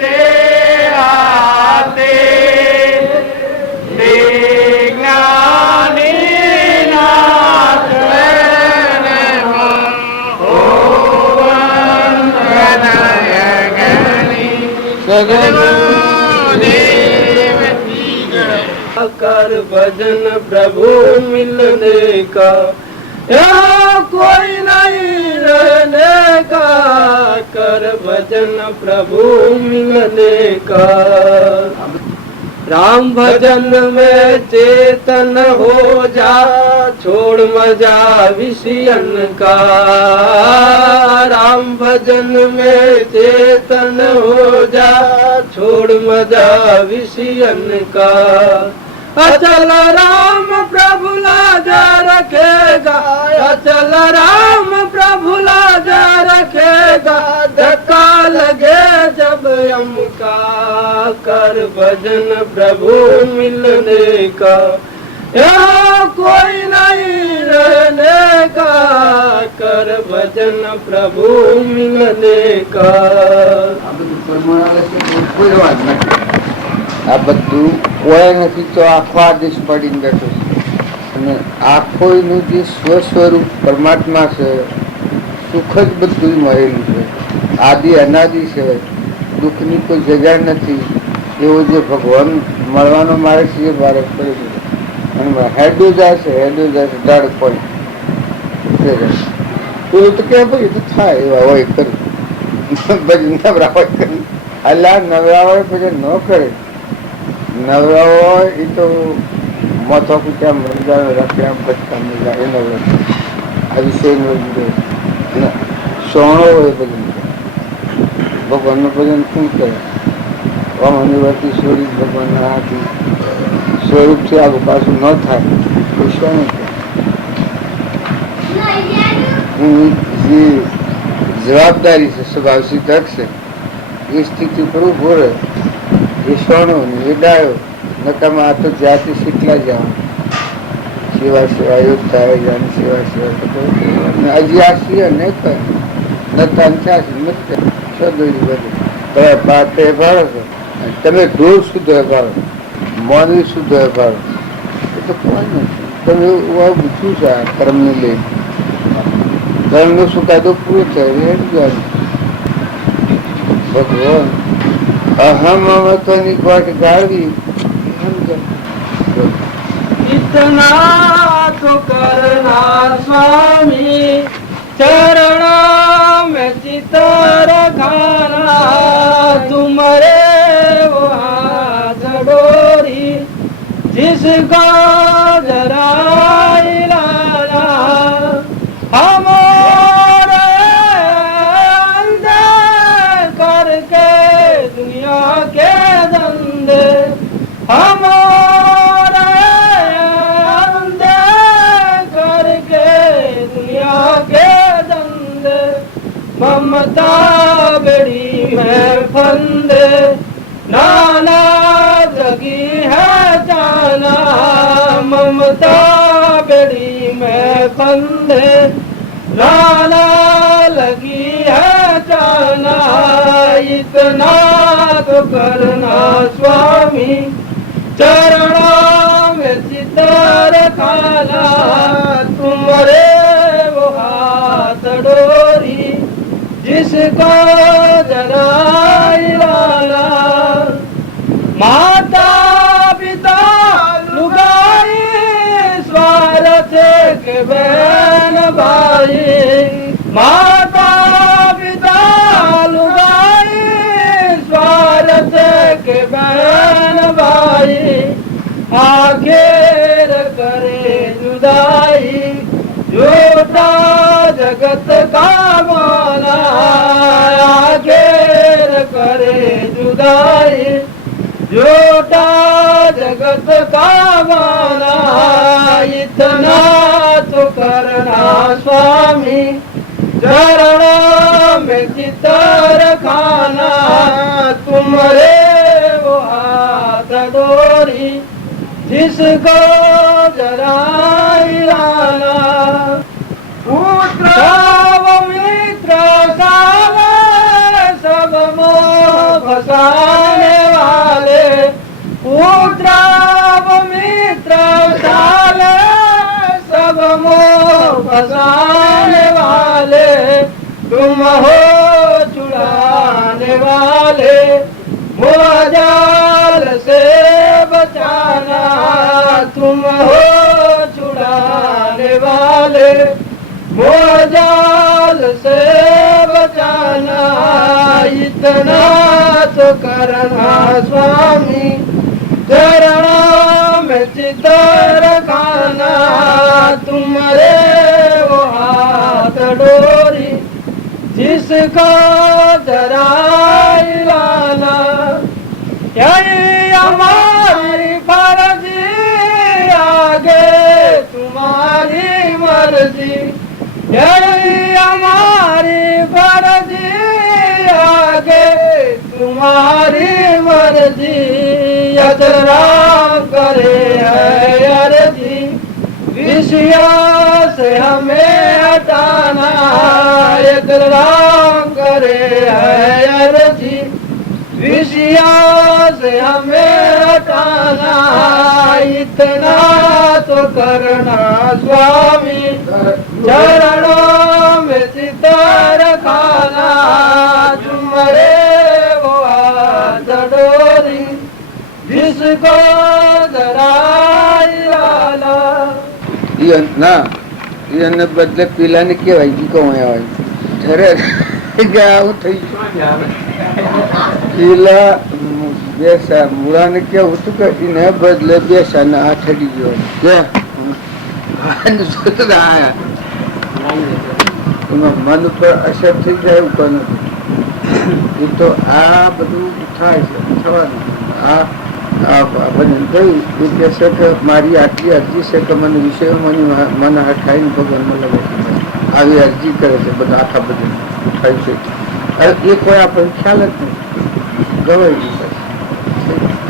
दे आते ज्ञानी नाथ कर भजन प्रभु मिलने का यहाँ कोई नहीं रहने का कर भजन प्रभु मिलने का राम भजन में चेतन हो जा छोड़ मजा विषयन का राम भजन में चेतन हो जा छोड़ मजा विषयन का अचल राम प्रभु लाजा रखेगा अचल राम प्रभु लाजा रखेगा धक्का लगे जब यम का कर भजन प्रभु मिलने का यहाँ कोई नहीं रहने का कर भजन प्रभु मिलने का આ બધું કોઈ નથી તો આખો આદેશ પડીને બેઠો છે અને આખોનું જે સ્વસ્વરૂપ પરમાત્મા છે સુખ જ બધું મળેલું છે આદિ અનાદિ છે દુઃખની કોઈ જગ્યા નથી એવો જે ભગવાન મળવાનો મારે છે એ બાળક પડે છે અને હેડો જાય છે ડાળ પણ પેલું તો કે ભાઈ તો થાય એવા હોય કરે ભજન નવરાવા કરે અલ્લાહ નવરાવા ભજન ન કરે નવરાવો હોય એ તો મોથો કૂટ્યા મરજા રાખ્યા બચકા મજા એ નવરો આ વિષયનો સોણો હોય ભજન ભગવાનનું ભજન શું કરે ઓમ અનિવર્તી સ્વરૂપ ભગવાનના હાથી સ્વરૂપથી આગળ પાછું ન થાય તો શું જે જવાબદારી છે સ્વભાવ સિદ્ધક છે એ સ્થિતિ પર ઉભો રહે એ સોનો એ ડાયો નકામાં આ તો જાતિ શીખલા જવાનું સેવા સેવા યોગ થાય જાની સેવા સેવા હજી આ સિંહ ને નતા ચાસી નથી સદોઈ બધું તમે પાતે ભાળો છો તમે ઢોર શુદ્ધ ભાળો મોનવી શુદ્ધ ભાળો એ તો કોઈ નથી તમે એવું પૂછ્યું છે આ કર્મને લઈ કર્મનો સુકાદો પૂરો થયો ભગવાન अहम ममत्वनी कोट गाड़ी इतना तो करना स्वामी चरणों में चितर खाना तुम्हारे वो हाथ डोरी जिसको जरा लाला हमारे अंदर करके दुनिया के धंधे हमारे अंदर करके दुनिया के धंधे ममता बड़ी में फंदे नाना जगी है जाना ममता बड़ी में फंदे नाना लगी है जाना इतना तो करना स्वामी चरणों में चितर खाना तुम्हारे वो हाथ डोरी जिसको जरा लाला माता पिता लुगाई स्वार्थ के बहन भाई माता पिता लुगाई स्वार्थ के बहन भाई आखिर करे जुदाई झूठा जगत का मौला आखिर करे जुदाई झूठा जगत का मौला इतना तो करना स्वामी चरणों में चितर खाना तुम्हारे वो हाथ डोरी जिसको जराइलाना पुत्र मित्र साले सब मोह फसाने वाले पुत्र मित्र साले सब मोह फसाने वाले तुम हो छुड़ाने वाले मोहजाल से बचाना तुम हो छुड़ाने वाले मोहजाल से बचाना इतना तो करना स्वामी चरणों में चित्त रखाना तुम्हारे वो हाथ डोरी जिसको जराई लाना यही हमारी फर्जी आगे तुम्हारी मर्जी यही हमारी फर्जी आगे तुम्हारी मर्जी यजरा करे है अर्जी विषयों से हमें हटाना यजरा करे है अर्जी विषयों से हमें हटाना इतना तो करना स्वामी चरणों में चित्त रखाना तुम्हारे वो हाथ डोरी जिसको जराई वाला એને બદલે પેલાને કેવાય કે કમાય જયારે આવું થઈ પેલા મૂળાને કેવું હતું કે એને બદલે બેસાને આ ઠડી ગયો મન ઉપર અસર થઈ જાય એવું પણ એ તો આ બધું થાય છે થવાનું આ ભજન થયું એ કહે છે કે મારી આટલી અરજી છે કે મને વિષયો મને હટાવીને ભગવાનમાં લગાવી આવી અરજી કરે છે બધા આખા બધું થયું છે એ કોઈ આપણને ખ્યાલ જ નહીં ગવાઈ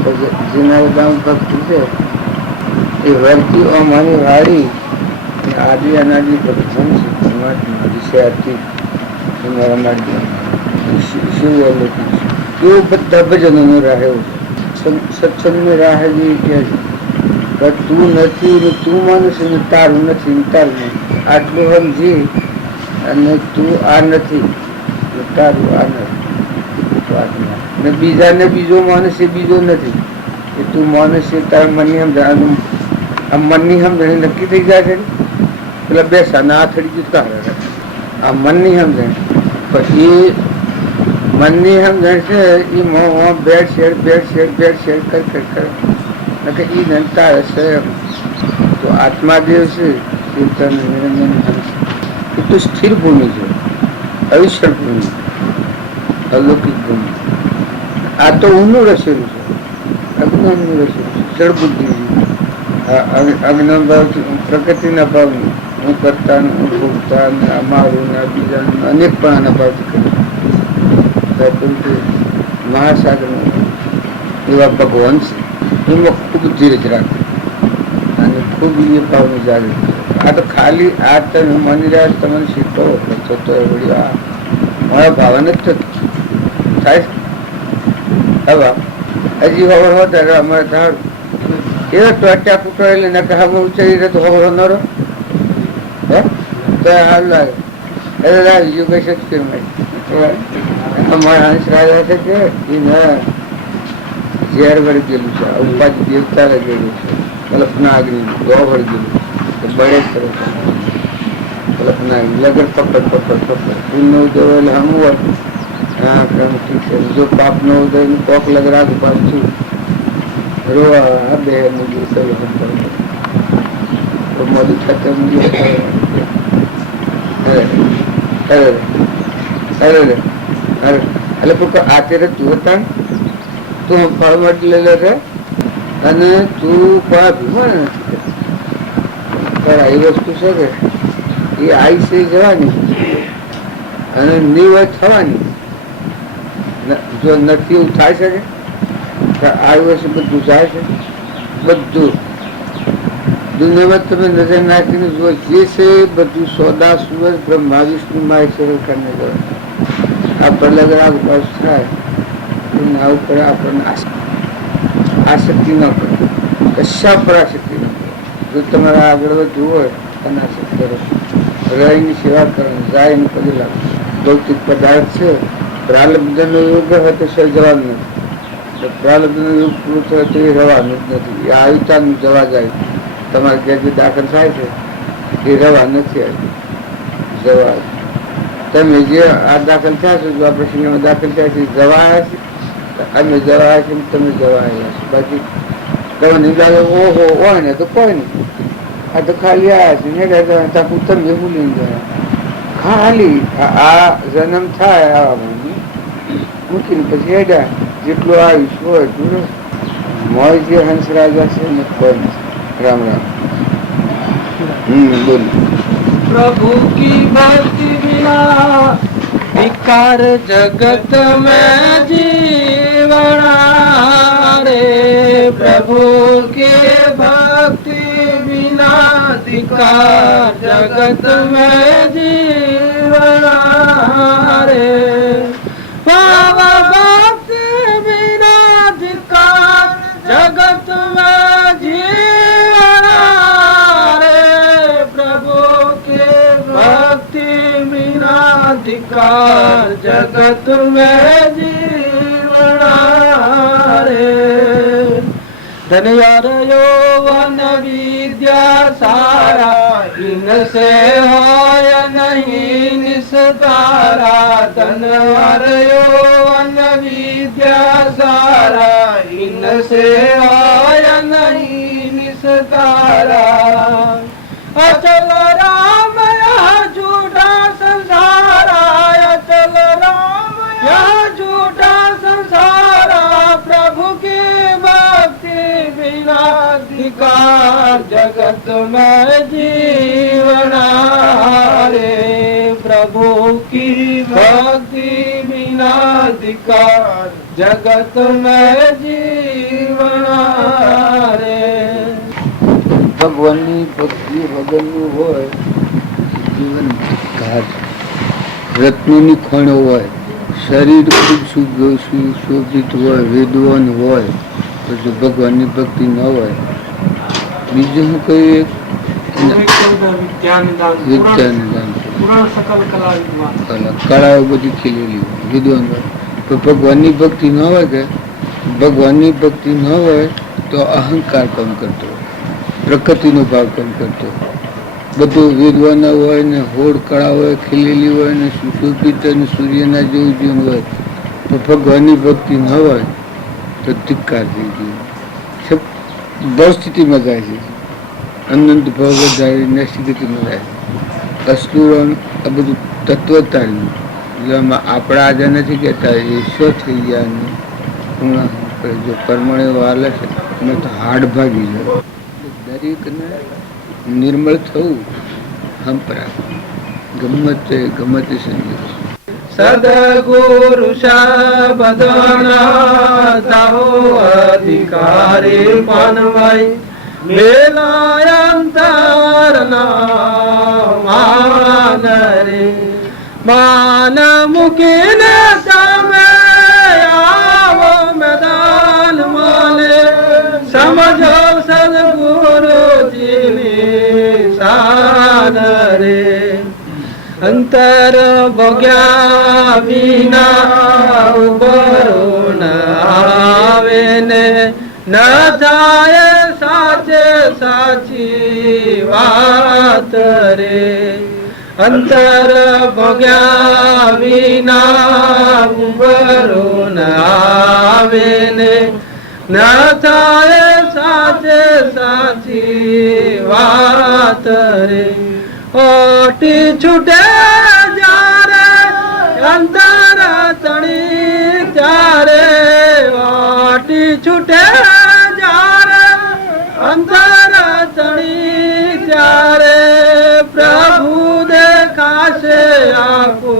ગયું જેના ગામ ભક્તિ છે એ વર્તી અમારી વાળી આદિ અનાદિ ભગવાન છે પરમાત્મા વિષયાથી એવું બધા ભજનોનો રાહેવો સત્સંગની રાહ કે તું નથી ને તું માનસ ને તારું નથી તારું નહીં આટલું સમજી અને તું આ નથી તારું આ નથી ને બીજાને બીજો માણસ એ બીજો નથી એ તું માણસ એ તારા મનની સમજણ આ મનની સમજણ નક્કી થઈ જાય છે પેલા બેસાના આ થડી ગયું તારે આ મનની સમજણ પછી મનની સમજણ છે એ બેડ શેડ કર એ નંતા હશે તો આત્માદેવ છે કીર્તન નિરંજન એ તો સ્થિર ભૂમિ છે અવિશ્વર ભૂમિ અલૌકિક ભૂમિ આ તો ઊંનું રસેલું છે અજ્ઞાનનું રસેલું છે જળબુદ્ધિ અજ્ઞાન પ્રકૃતિના ભાવની હું કરતા હું ભોગતા અમારું ને બીજાનું અનેકપણાના ભાવથી કરું મહાસાગર એવા ભગવાન છે એમાં ખૂબ ધીરજ રાખે અને ખૂબ એ ભાવની જાગૃતિ આ તો ખાલી આ તમે માની રહ્યા તમને શીખો તો વળી આ મારા ભાવન જ થતું થાય હવે હજી ખબર હોત અમારે ધારું એવા ટોટ્યા કૂટો એટલે ન કહા ઉચારી રહે તો ખબર ન રહો હે તો હાલ લાગે એટલે બીજું કઈ શકશે અમારા હંસ રાજા છે કે ઝેર વળી ગયેલું છે ઉપાધિ દેવતા ગયેલું છે કલ્પના અગ્નિ દો વળી ગયેલું તો બળે જ કરે કલ્પના અગ્નિ લગર પકડ ફૂલ નો ઉદય એટલે હમ હોય હા ક્રમ ઠીક છે જો પાપ નો ઉદય કોક લગરાગ પાછું રોવા બે મોદી ખાતે એટલે આચરે તું હતા તું ફળ મળી લેલો છે અને તું કોઈ ભીમણ નથી પણ એ વસ્તુ છે કે એ આઈ છે જવાની અને નિવય થવાની જો નથી એવું થાય છે કે આવી વસ્તુ બધું જાય છે બધું દુનિયામાં તમે નજર નાખીને જુઓ, જે છે બધું સોદા સુરજ બ્રહ્મા વિષ્ણુ માહેશ્વર કરીને ગયો. આ પલગ રાગ બસ થાય એના ઉપર આપણને આસક્તિ ન કરો, કશા પર આસક્તિ ન કરો. જો તમારે આગળ વધવું હોય અને આસક્તિ કરો, રહીની સેવા કરો, જાય ને પગે લાગો. ભૌતિક પદાર્થ છે, પ્રાલબ્ધનો યોગ હોય તો સર્જવાનું નથી, પ્રાલબ્ધનો યોગ પૂરો થયો તો એ રહેવાનું જ નથી. એ આયુતાનું જવા જાય. તમારે ત્યાં જે દાખલ થાય છે એ રવા નથી આવી જવા. તમે જે આ દાખલ થયા છો, જો આ પ્રસંગમાં દાખલ થયા છે જવા આવ્યા છે, અમે જવા આવ્યા છે, તમે જવા આવ્યા છો. બાકી તમે નિદાય ઓહો હોય ને તો કોઈ નહીં, આ તો ખાલી આવ્યા છે ને તાકું તમે ભૂલી ગયા. ખાલી આ જન્મ થાય આવા મૂકીને પછી હેડા જેટલું આવીશ હોય એટલું મોય જે હંસ રાજા છે ને કોઈ નથી. राम राम। बोल। प्रभु की भक्ति बिना विकार जगत में जीवना रे, प्रभु की भक्ति बिना विकार जगत में जीवना रे, बाबा भक्ति बिना विकार जगत में अधिकार जगत में जीवना रे। धन्य यौवन विद्या सारा, इनसे होय नहीं निस्तारा। धन्य यौवन विद्या सारा, इनसे होय नहीं निस्तारा। अचल राम यह झूठा संसारा, अचल राम यह झूठा संसारा। प्रभु की भक्ति बिना अधिकार जगत में जीवना रे, प्रभु की भक्ति बिना अधिकार जगत में जीवना रे। ભગવાનની ભક્તિ વગરનું હોય જીવન ધાર, રત્નોની ખણો હોય, શરીર ખૂબ સુશોભિત હોય, વિદ્વાન હોય, તો જો ભગવાનની ભક્તિ ન હોય, બીજું હું કહીએ કળાઓ બધી ખીલેલી હોય, વિદ્વાન હોય. તો ભગવાનની ભક્તિ ન હોય, કે ભગવાનની ભક્તિ ન હોય તો અહંકાર કામ કરતો, પ્રકૃતિનો ભાવ કામ કરતો. બધું વિદ્વાન હોય ને હોડ કળા હોય, ખીલેલી હોય ને સુશોભિત અને સૂર્યના જેવું જીવન હોય, તો ભગવાનની ભક્તિ ન હોય તો ધિક્કાર થઈ ગયો. ભાવ સ્થિતિમાં જાય છે, અનંત ભાવ વધારીને સ્થિતિમાં જાય છે. અસ્તુરણ આ બધું તત્વતાનું જેમાં આપણા આજે નથી કહેતા એ ઈશ્વર થઈ ગયા. જો પરમાણે વાલે છે એમાં તો હાડ ભાગી જાય. દરેકને નિર્મળ થવું હંપરા ગમે તે સંગીત. સદગુરુ શબ્દના તાહો અધિકારી પાનવાઈ, વેલાયંતરના માન રે. માન મૂકીને તમે આવો મેદાન માને, સમજો સદગુરુજીની શાન રે. અંતર ભોગ્યા વિના ઉભરો ન આવે ને, ન થાય સાચે સાચી વાત રે. અંતર ભોગ્યા વિના ઉભરો ન આવે ને, ન થાય સાચે સાચી વાત રે. ઓટી છૂટે જ્યારે અંતર તણી ત્યારે, ઓટી છૂટે જ્યારે અંતર તણી ત્યારે, પ્રભુ દેખાશે આપો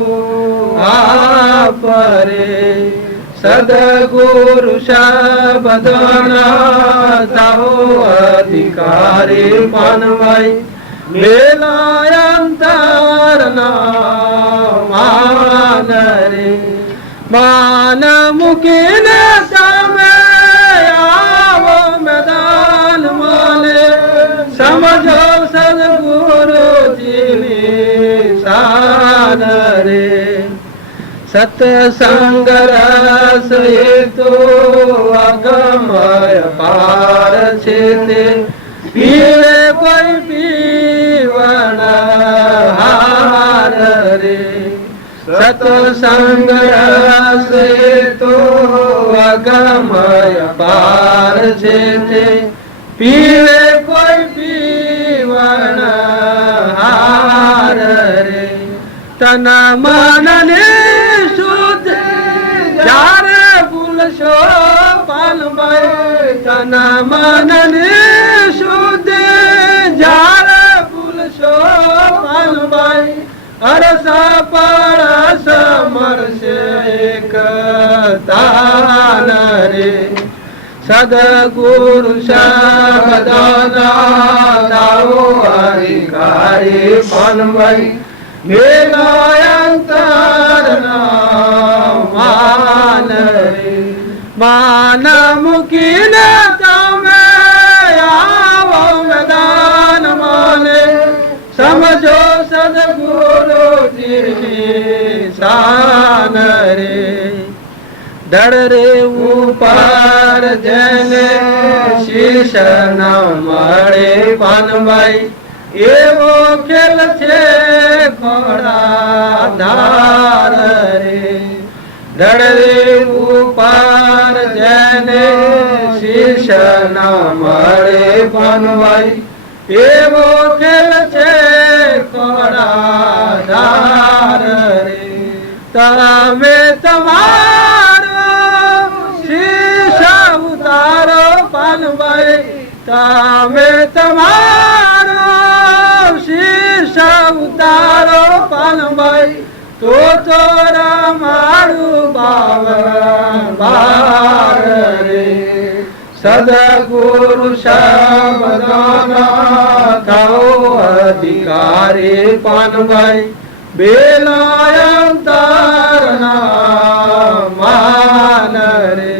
આપરે. સદગુરુ શબ્દના થાઓ અધિકારી પાનવાઈ વેલાયંતરના માન રે માન મૂકીને તમે આવો મેદાન માને સમજો સદગુરુજીની શાન રે સત્સંગ રસ એ તો અગમય પાર છે તે પીવે કોઈ પીવણ હાર રે સત્સંગ રસ એ તો અગમય પાર છે તે પીવે કોઈ પીવણ હાર રે તન મન ને શુદ્ધ જ્યારે ભૂલશો પાનભાઈ તન મન ને શુદ્ધ જ્યારે ભૂલશો પાનભાઈ અરસ પરસ મરશે તાન રે સદગુરુ શબ્દના થાઓ અધિકારી પાનભાઈ વેલાયંતરના માન રે માન મૂકીને તમે આવો મેદાન માને સમજો સદગુરુજીની શાન રે ધડ રે ઉપર જેને શીશ ન મળે પાનભાઈ એવો ખેલ છે ઘોડા ધાર રે ધડ રે ઉપર જેને શીશ ન મળે પાનભાઈ એવો ખેલ છે ઘોડા ધાર રે તમે તમારો શીશ ઉતારો પાનભાઈ તમે તમારો શીશ ઉતારો પાનભાઈ તો રમાડું બાર રે સદગુરુ શબ્દના થાઓ અધિકારી પાનભાઈ બેલાયંતરના માન રે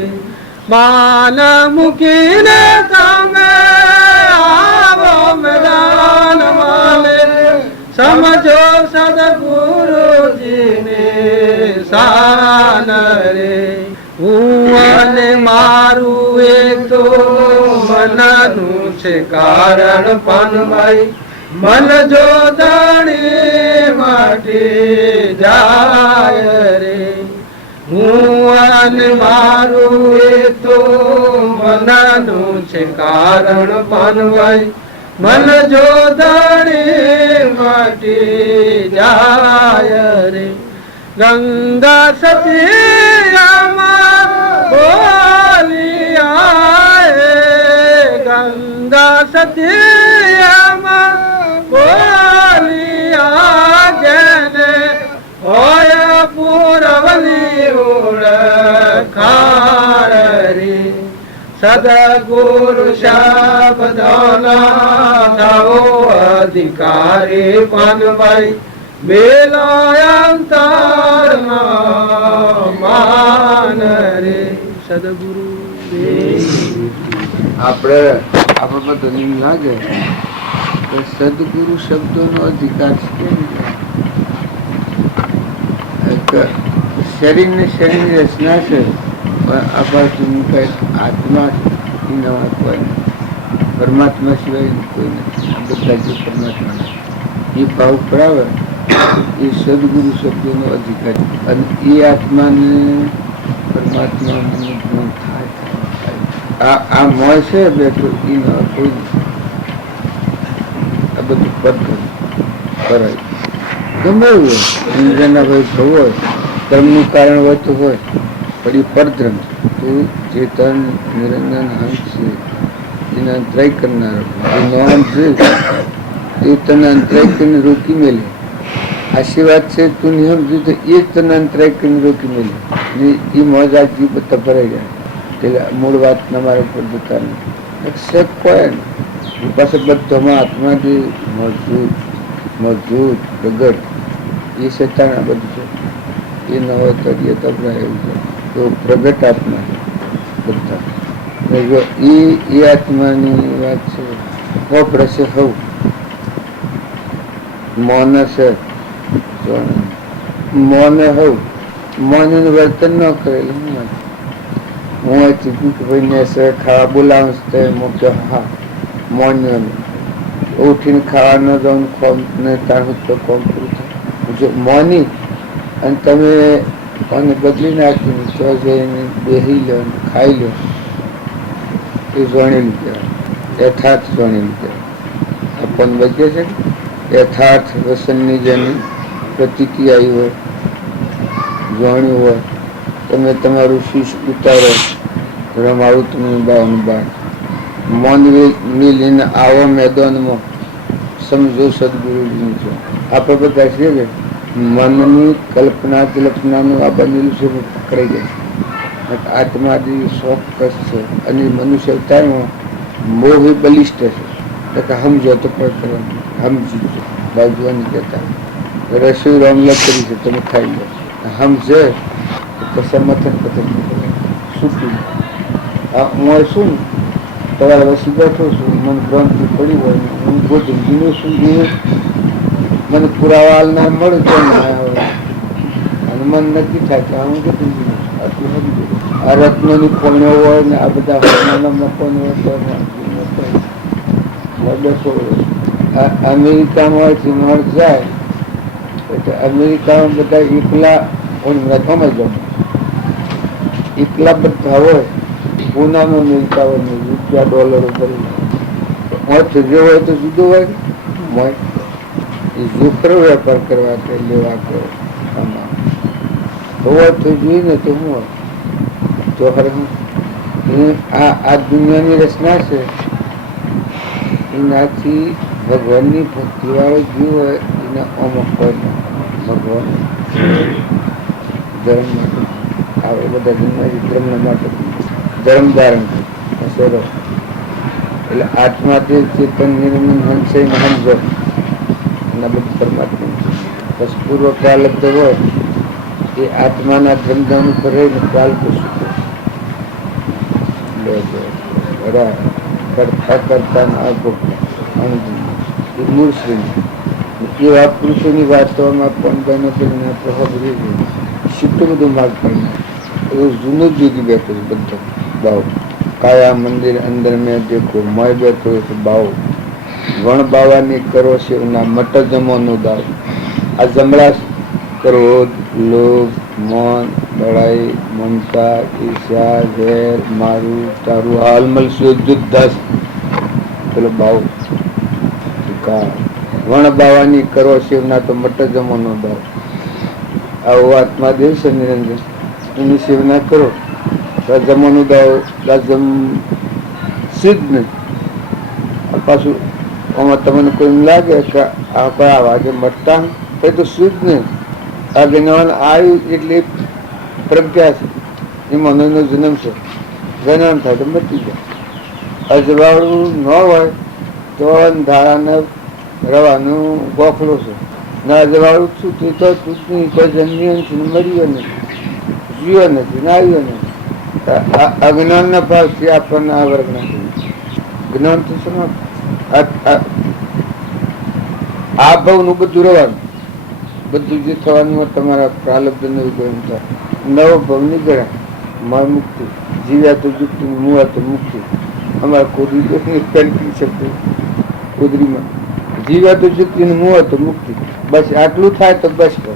માન મૂકીને તમે આવો મેદાન માને સમજો સદગુરુજીની શાન રે હું અને મારું એ તો મનનું છે કારણ પાનભાઈ મન જો દણી માટી જાય રે હું અને મારું એ તો મનનું છે કારણ પાનભાઈ મન જો દણી માટી જાય રે ગંગા સતિયામાં બોલી આએ ગંગા સતિયામાં બોલિયા જેને હોય પૂરવલી ઓળખાર રે સદગુરુ શબ્દના થાઓ અધિકારી પાનભાઈ બેલાયંતરના માન રે સદગુરુ આપણે બધું એમ લાગે કે સદગુરુ શબ્દોનો અધિકાર છે શરીરની રચના છે પણ આ બાજુનું કંઈક આત્મા કોઈ પરમાત્મા સિવાય કોઈ નથી આ બધા જે પરમાત્મા એ ભાવ પડાવે એ સદગુરુ શબ્દોનો અધિકાર અને એ આત્માને પરમાત્માનું ગુણ થાય આ મોય છે બેઠો એ ન કોઈ નથી આ બધું પદ્ધતિ કરાય ગમે એવું ઇન્દ્રના ભાઈ થવું હોય ધર્મનું કારણ હોય તો હોય પણ એ પરધર્મ તો જે તન નિરંજન હંસ છે એને અંતરાય કરનાર એનો અંત એ તને અંતરાય કરીને રોકી મેલે આશીર્વાદ છે તું નિયમ તો એ જ તને અંતરાય કરીને રોકી મેલી એ મોજ આ જીવ બધા ભરાઈ જાય એટલે મૂળ વાત મારા ઉપર જતા નહીં શેક કોઈ ને પાસે બધામાં આત્માથી મજબૂત પ્રગટ એ શેતાન આ બધું છે એ ન હોય તો એ તબરા એવું છે તો પ્રગટ આત્મા બધા જો એ આત્માની વાત છે વપરાય છે હવ મૌન છે મૌન હવ મૌનનું વર્તન ન કરેલું હું ચીકુ કે ભાઈ ને સર ખાવા બોલાવું તો મૂક્યો હા મૌન ઉઠીને ખાવા ન જાઉં ખોમ ને તારું તો કોમ પૂરું થાય જો મૌની અને તમે કોને બદલી નાખીને તો જઈને બેસી લો ખાઈ લો એ જોણેલું કહેવાય યથાર્થ જોણેલું કહેવાય આપણને બચે છે યથાર્થ વસનની જેની પ્રતિક્રિયા આવી હોય જોણ્યું હોય તમે તમારું શીશ ઉતારો રમાડું તમે બાવન બાર મૌન મિલીને આવો મેદાનમાં સમજો સદગુરુજીનું છે આપણે બધા છે કે મનની કલ્પના કલ્પનાનું આ બનેલું છે પકડાઈ જાય આત્માથી ચોક્કસ છે અને મનુષ્ય અવતારમાં મોહ બલિષ્ઠ છે કે સમજો તો પણ કરવાનું સમજી બાજુવાની કહેતા રસોઈ રામલા કરી છે તમે ખાઈ લો સમજે પછી મથન પથન સૂકી હું શું તમારા વસી બેઠો છું મને ભ્રાંતિ પડી હોય હું ગોતું જીનું શું જીવું મને પુરાવા ના મળે તો ના આવે અને મન નક્કી થાય કે હું કેટલું જીવું આટલું નથી જીવું આ રત્નોની કોણો હોય ને આ બધા હોનાના મકોનો હોય તો અમેરિકામાં હોય છે નોર્થ જાય એટલે અમેરિકામાં બધા એકલા સમજ એકલા બધા હોય પૂનામાં મિલતા હોય ને રૂપિયા ડોલરો ભરી જે હોય તો જુદો હોય એ જોખરો વેપાર કરવા કે લેવા કે હોય તો જોઈને તો હું હોય તો આ દુનિયાની રચના છે એનાથી ભગવાનની ભક્તિવાળો જીવ હોય એના અમુક ભગવાન ધર્મ માટે આવે બધા દુનિયાથી ધર્મના માટે ધર્મ ધારણ કરે એટલે આત્માથી ચેતન નિર્મલ હંસે સમજો એના બધું પરમાત્મા પછી પૂર્વ પ્રાલબ્ધ હોય એ આત્માના ધર્મધામ ઉપર રહીને પ્રાલબ્ધ સુખે કરતા કરતા એ મૂળ શ્રી એવા પુરુષોની વાતોમાં પણ બહેનો કરીને પ્રભાવ શીખતું બધું માર્ગ પડી એવું જૂનું જ જુદી બેઠો છે બધો બાવ કાયા મંદિર અંદર મેં દેખો મય બેઠો છે બાવ વણ બાવાની કરો છે એના મટ જમોનો દાવ આ જમણા ક્રોધ લોભ મૌન બળાઈ મમતા ઈર્ષ્યા ઝેર મારું તારું હાલમલ શુદ્ધ પેલો બાવ વણ બાવાની કરો શિવના તો મટ જમોનો દાવ આવો આત્મા દેવ છે નિરંજન એની સેવના કરો જમવાનું દાવ સિદ્ધ નહીં પાછું આમાં તમને કોઈ લાગે કે આ વાગે મટતા કઈ તો શુદ્ધ નહીં આ જ્ઞાન આવ્યું એટલે પ્રજ્ઞા છે એ મનોનો જન્મ છે જન્મ થાય તો મટી જાય અજવાળું ન હોય તો ધારાને રવાનું ગોખલો છે ના અજવાળું છૂટું તો છૂટની કોઈ જન્મ્યો નથી મર્યો નથી જીવ્યો નથી ને આવ્યો નથી અજ્ઞાનના ભાવથી આપણને આ વર્ગ નથી જ્ઞાન તો સમાપ્ત આ ભાવનું બધું રહેવાનું બધું જે થવાનું તમારા પ્રાલબ્ધ નવું ગયું થાય નવો ભાવ નીકળ્યા માર મુક્તિ જીવ્યા તો જુક્તિ મુવા તો મુક્તિ અમારા કોદરી પેન્ટિંગ છે કોદરીમાં જીવ્યા તો જુક્તિ ને મુવા તો મુક્તિ બસ આટલું થાય તો બસ કરો